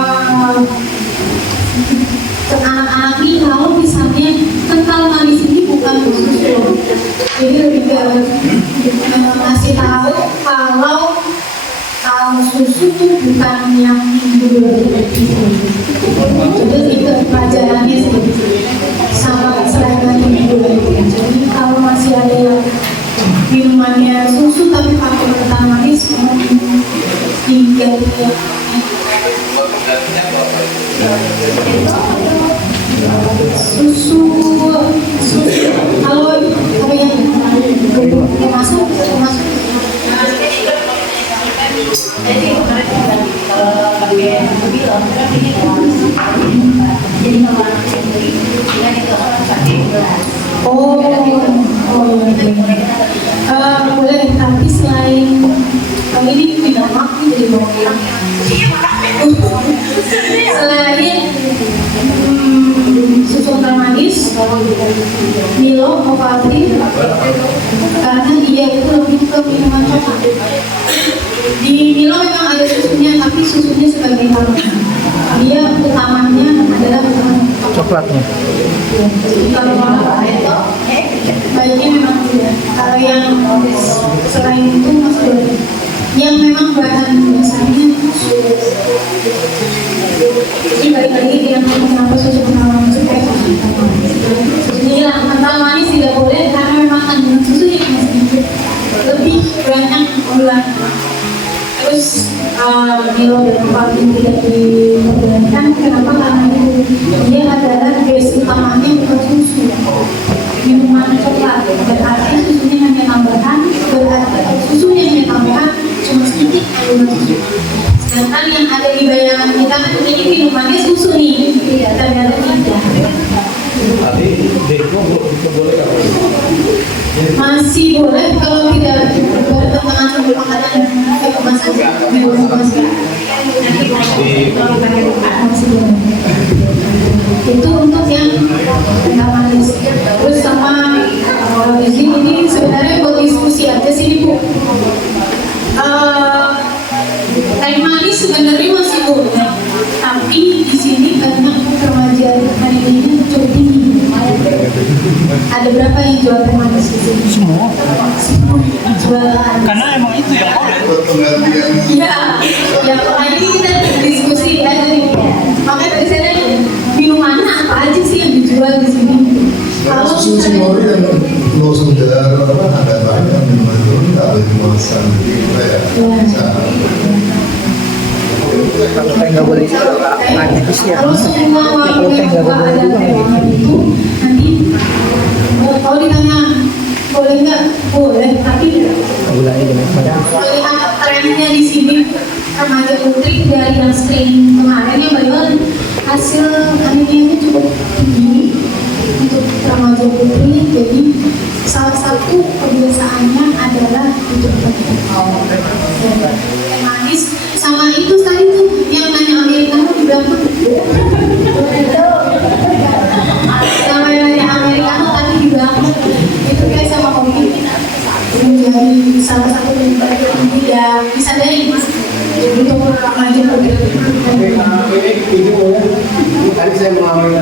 anak-anak ini kalau misalnya kental manis ini bukan susu, jadi lebih ke ngasih tahu kalau susu itu bukan yang gula jadi itu pelajarannya sih sama selain gula itu. Jadi kalau masih ada yang minumannya susu tapi pakai kental manis tinggal susu kalau yang masuk jadi kalau pakai mobil jadi kalau itu orang pakai boleh, tapi selain kalau ini tidak makan jadi mau selain susu kental manis, Milo, Ovaltine, karena dia itu lebih ke minuman coklat. Di Milo memang ada susunya, tapi susunya sebagai tambahan. Dia utamanya adalah coklatnya. Jadi kalau baiknya memang tidak. Kalau yang selain itu masih boleh. Yang memang bahan dasarnya susu. Jadi balik lagi dengan kenapa susu kental manis kayak susu kental manis. Susunya kental manis tidak boleh karena memang kandungan susunya sedikit lebih banyak gula. Terus Milo dan Ovaltine tidak diperbolehkan. Kenapa? Karena dia adalah base utamanya bukan susu, minuman coklat. Berarti susunya hanya tambahan, susunya hanya tambahan cuma sedikit kandungan susu. Sedangkan yang ada di bayangan kita kan ini minumannya susu nih, ternyata tidak. Masih boleh kalau tidak bertentangan sama makanan kemasan masih boleh. Itu untuk yang kental manis. Terus sama Ada berapa yang jual teh manis di sini? Semua. Jual. Karena emang itu yang boleh. Iya. Ya makanya ini kita diskusi aja nih. Makanya tadi saya nanya, minumannya apa aja sih yang dijual di sini? Kalau Susu Mori dan Pulau Sundar ada banyak minuman itu ada di Masan gitu ya. Kalau teh nggak boleh juga manis ya. kalau semua warung yang buka ada teh itu nanti kalau ditanya boleh nggak? Boleh, tapi melihat trennya di sini remaja putri dari yang screening kemarin yang baru hasil anehnya cukup tinggi untuk remaja putri. Jadi salah satu kebiasaannya adalah untuk teh manis sama itu tadi tuh yang nanya Amerika tuh bilang sama yang nanya Amerika tuh tadi di belakang itu kayak sama kopi menjadi salah satu dari yang bisa dari untuk remaja putri. Tadi saya mengalami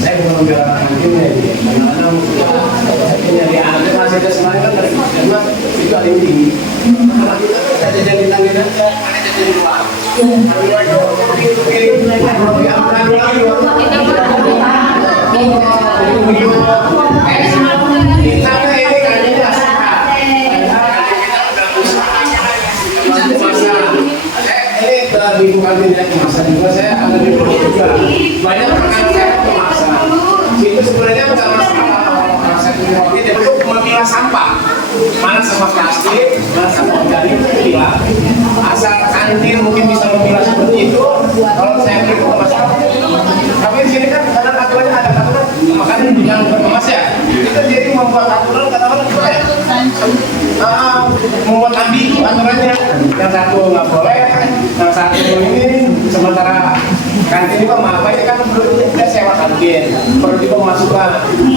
saya bukan membela hakim ya, kadang-kadang nyari anak masih ada semuanya kan dari mas itu ada yang tinggi. Karena kita saja jadi tanggung aja, ada jadi lupa. Bukan tidak masa juga saya ada di juga banyak rekan saya masa itu sebenarnya bukan masalah rasa roti tapi itu memilah sampah mana sampah plastik mana sampah organik pilah asal kantin mungkin bisa memilah seperti itu kalau saya beri itu masalah tapi di sini kan karena aturannya ada aturan makanya yang berkemas ya kita jadi membuat aturan katakanlah juga ya membuat ambigu aturannya yang satu nggak boleh yang satu ini sementara kantin juga apa ini kan perlu kita sewa kantin perlu juga memasukkan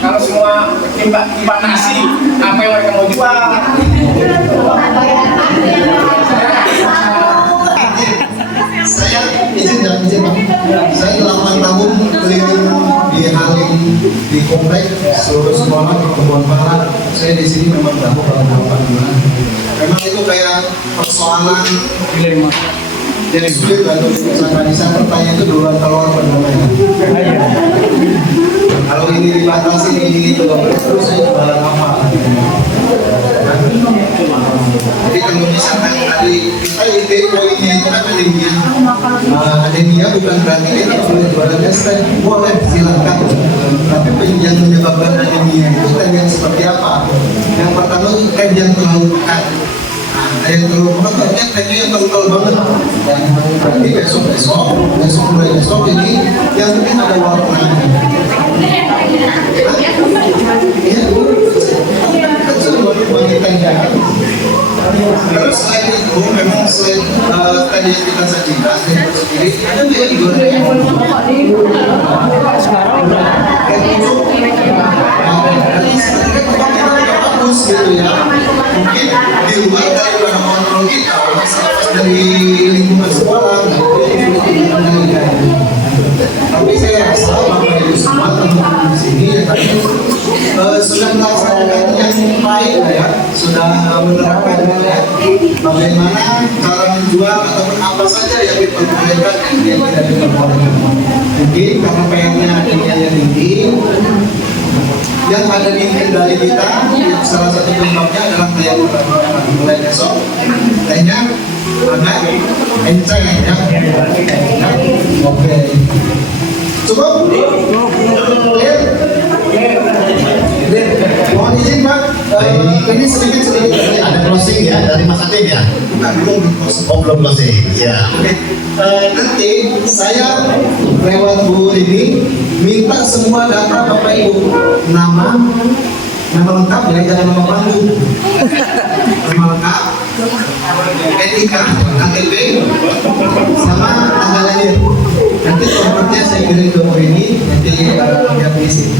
kalau semua dibatasi apa yang mereka mau jual Saya izin Pak. Saya 8 tahun keliling di Halim di komplek seluruh sekolah pertemuan para. Saya di sini memang tahu kalau apa gimana. Memang itu kayak persoalan dilema. Jadi sulit untuk misalkan saya bertanya itu duluan keluar pendamaian. Kalau ini dibatasi ini itu terus saya jualan apa? Jadi kalau misalkan tadi kita ide poinnya itu kan anemia bukan berarti kita boleh jualan stand, boleh silakan. Tapi yang menyebabkan anemia itu yang seperti apa? Yang pertama kan yang terlalu pekat. Yang terlalu pekat artinya trennya yang terlalu banget. Berarti besok mulai besok ini yang penting ada warnanya. Terus selain itu memang selain tadi yang kita sajikan sendiri ada juga di goreng yang bagus gitu ya. Mungkin di luar daripada kontrol kita dari lingkungan sekolah tapi saya rasa Bapak Ibu semua teman-teman di sini ya tadi sudah melaksanakan yang baik ya, sudah menerapkan ya, bagaimana cara menjual ataupun apa saja yang diperbolehkan yang tidak diperbolehkan. Mungkin karena PR-nya yang tinggi, yang ada di kendali kita, yang salah satu penyebabnya adalah yang mulai besok, tehnya agak enceng ya. Oke. Cukup? Clear? Mohon izin Pak, ini sedikit Ada closing ya dari Mas Atin ya? bukan belum closing. Oh belum closing, ya. Nanti saya lewat Bu ini minta semua data Bapak Ibu, nama lengkap ya, jangan nama panggung. Nama lengkap, NIK, KTP, sama tanggal lahir. Nanti nomornya saya kirim ke Bu ini, nanti dia isi.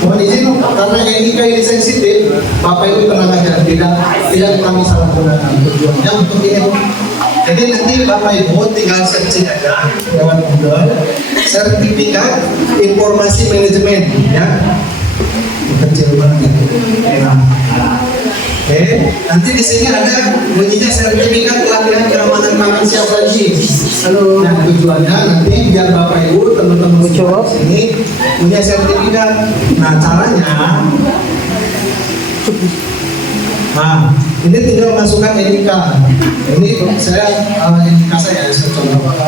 Mohon izin karena NIK ini sensitif, Bapak Ibu tenang aja, tidak kami salah gunakan tujuannya untuk ini. Jadi nanti Bapak Ibu tinggal searching aja lewat Google sertifikat informasi manajemen ya. kecil banget. Oke, nanti di sini ada bunyinya sertifikat pelatihan keamanan pangan siap saji. Nah, tujuannya nanti biar Bapak Ibu teman-teman di sini punya sertifikat. Nah, caranya, nah ini tinggal masukkan NIK. Ini saya NIK saya coba.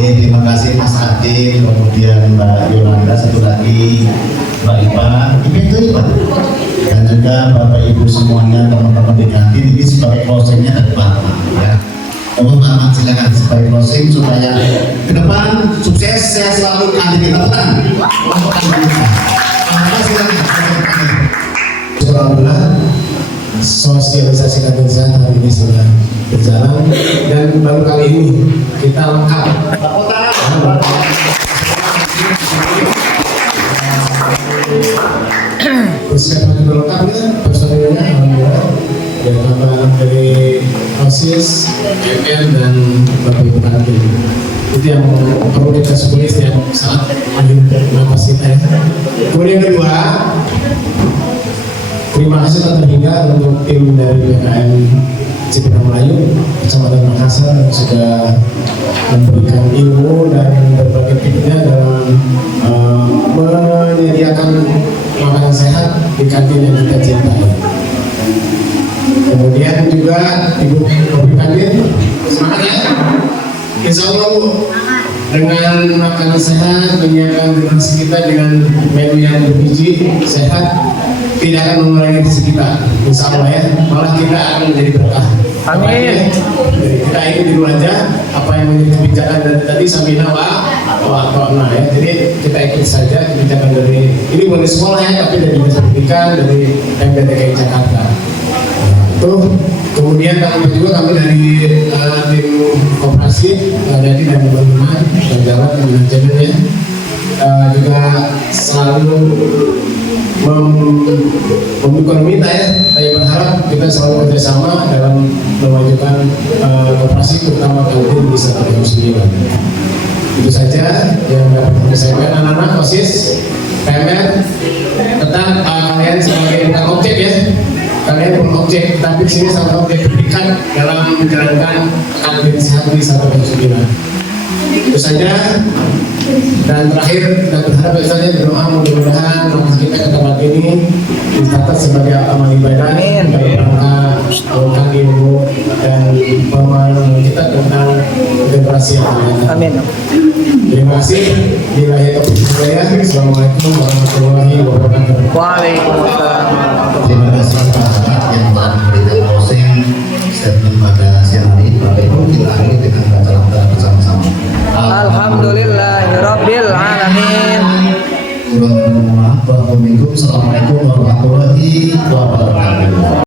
Terima kasih Mas Adin, kemudian Mbak Yolanda, satu lagi Mbak Ipa, itu Ipa, dan juga Bapak Ibu semuanya, teman-teman di kantin. Ini sebagai closingnya dari Pak Ahmad, ya. Untuk Pak Ahmad silakan sebagai closing supaya ke depan sukses, sehat selalu, kantin kita tenang. Alhamdulillah, sosialisasi kantin sehat hari ini sudah berjalan dan baru kali ini kita lengkap. Persiapan itu lengkap ya, personilnya alhamdulillah dan anak dari OSIS, MN dan Bapak Ibu kantin. Itu yang perlu kita syukuri setiap saat napas kita ya. Kemudian kedua, terima kasih tak terhingga untuk tim dari BKN Cipinang Melayu, Kecamatan Makassar yang sudah memberikan ilmu dan berbagai tipsnya dalam menyediakan makanan sehat di kantin yang kita cintai. Kemudian juga Ibu Kopi Kantin, semangat ya. Insya Allah Bu, dengan makanan sehat, menyiapkan generasi kita dengan menu yang bergizi, sehat, tidak akan mengurangi rezeki kita, insya Allah ya. Malah kita akan menjadi berkah. Amin. Jadi kita ikut dulu aja apa yang menjadi kebijakan dari tadi Samina wa ya. Jadi kita ikut saja kebijakan dari ini bukan sekolah ya, tapi dari dinas pendidikan, dari Pemda DKI Jakarta. Tuh, kemudian kami dari tim koperasi dari dan teman-teman dan jalan manajemennya juga selalu membuka minta ya. Saya berharap kita selalu kerjasama dalam memajukan koperasi terutama kantin di 109. Itu saja yang dapat kami sampaikan anak-anak OSIS, PMR tentang kalian sebagai bukan objek ya. Kalian bukan objek, tapi di sini sangat objek pendidikan dalam menjalankan kantin sehat di 109. Itu saja. Dan terakhir kita berharap saja berdoa mudah-mudahan langkah kita ke tempat ini dicatat sebagai amal ibadah dalam rangka melakukan ilmu dan pemahaman kita tentang generasi yang akan datang. Amin. Terima kasih. Assalamualaikum warahmatullahi wabarakatuh. Waalaikumsalam. Terima kasih Pak Ahmad yang telah memberikan closing statement pada siang hari. Bapak Ibu kita akhiri dengan baca bersama-sama. Alhamdulillahirabbil alamin. Assalamualaikum warahmatullahi wabarakatuh.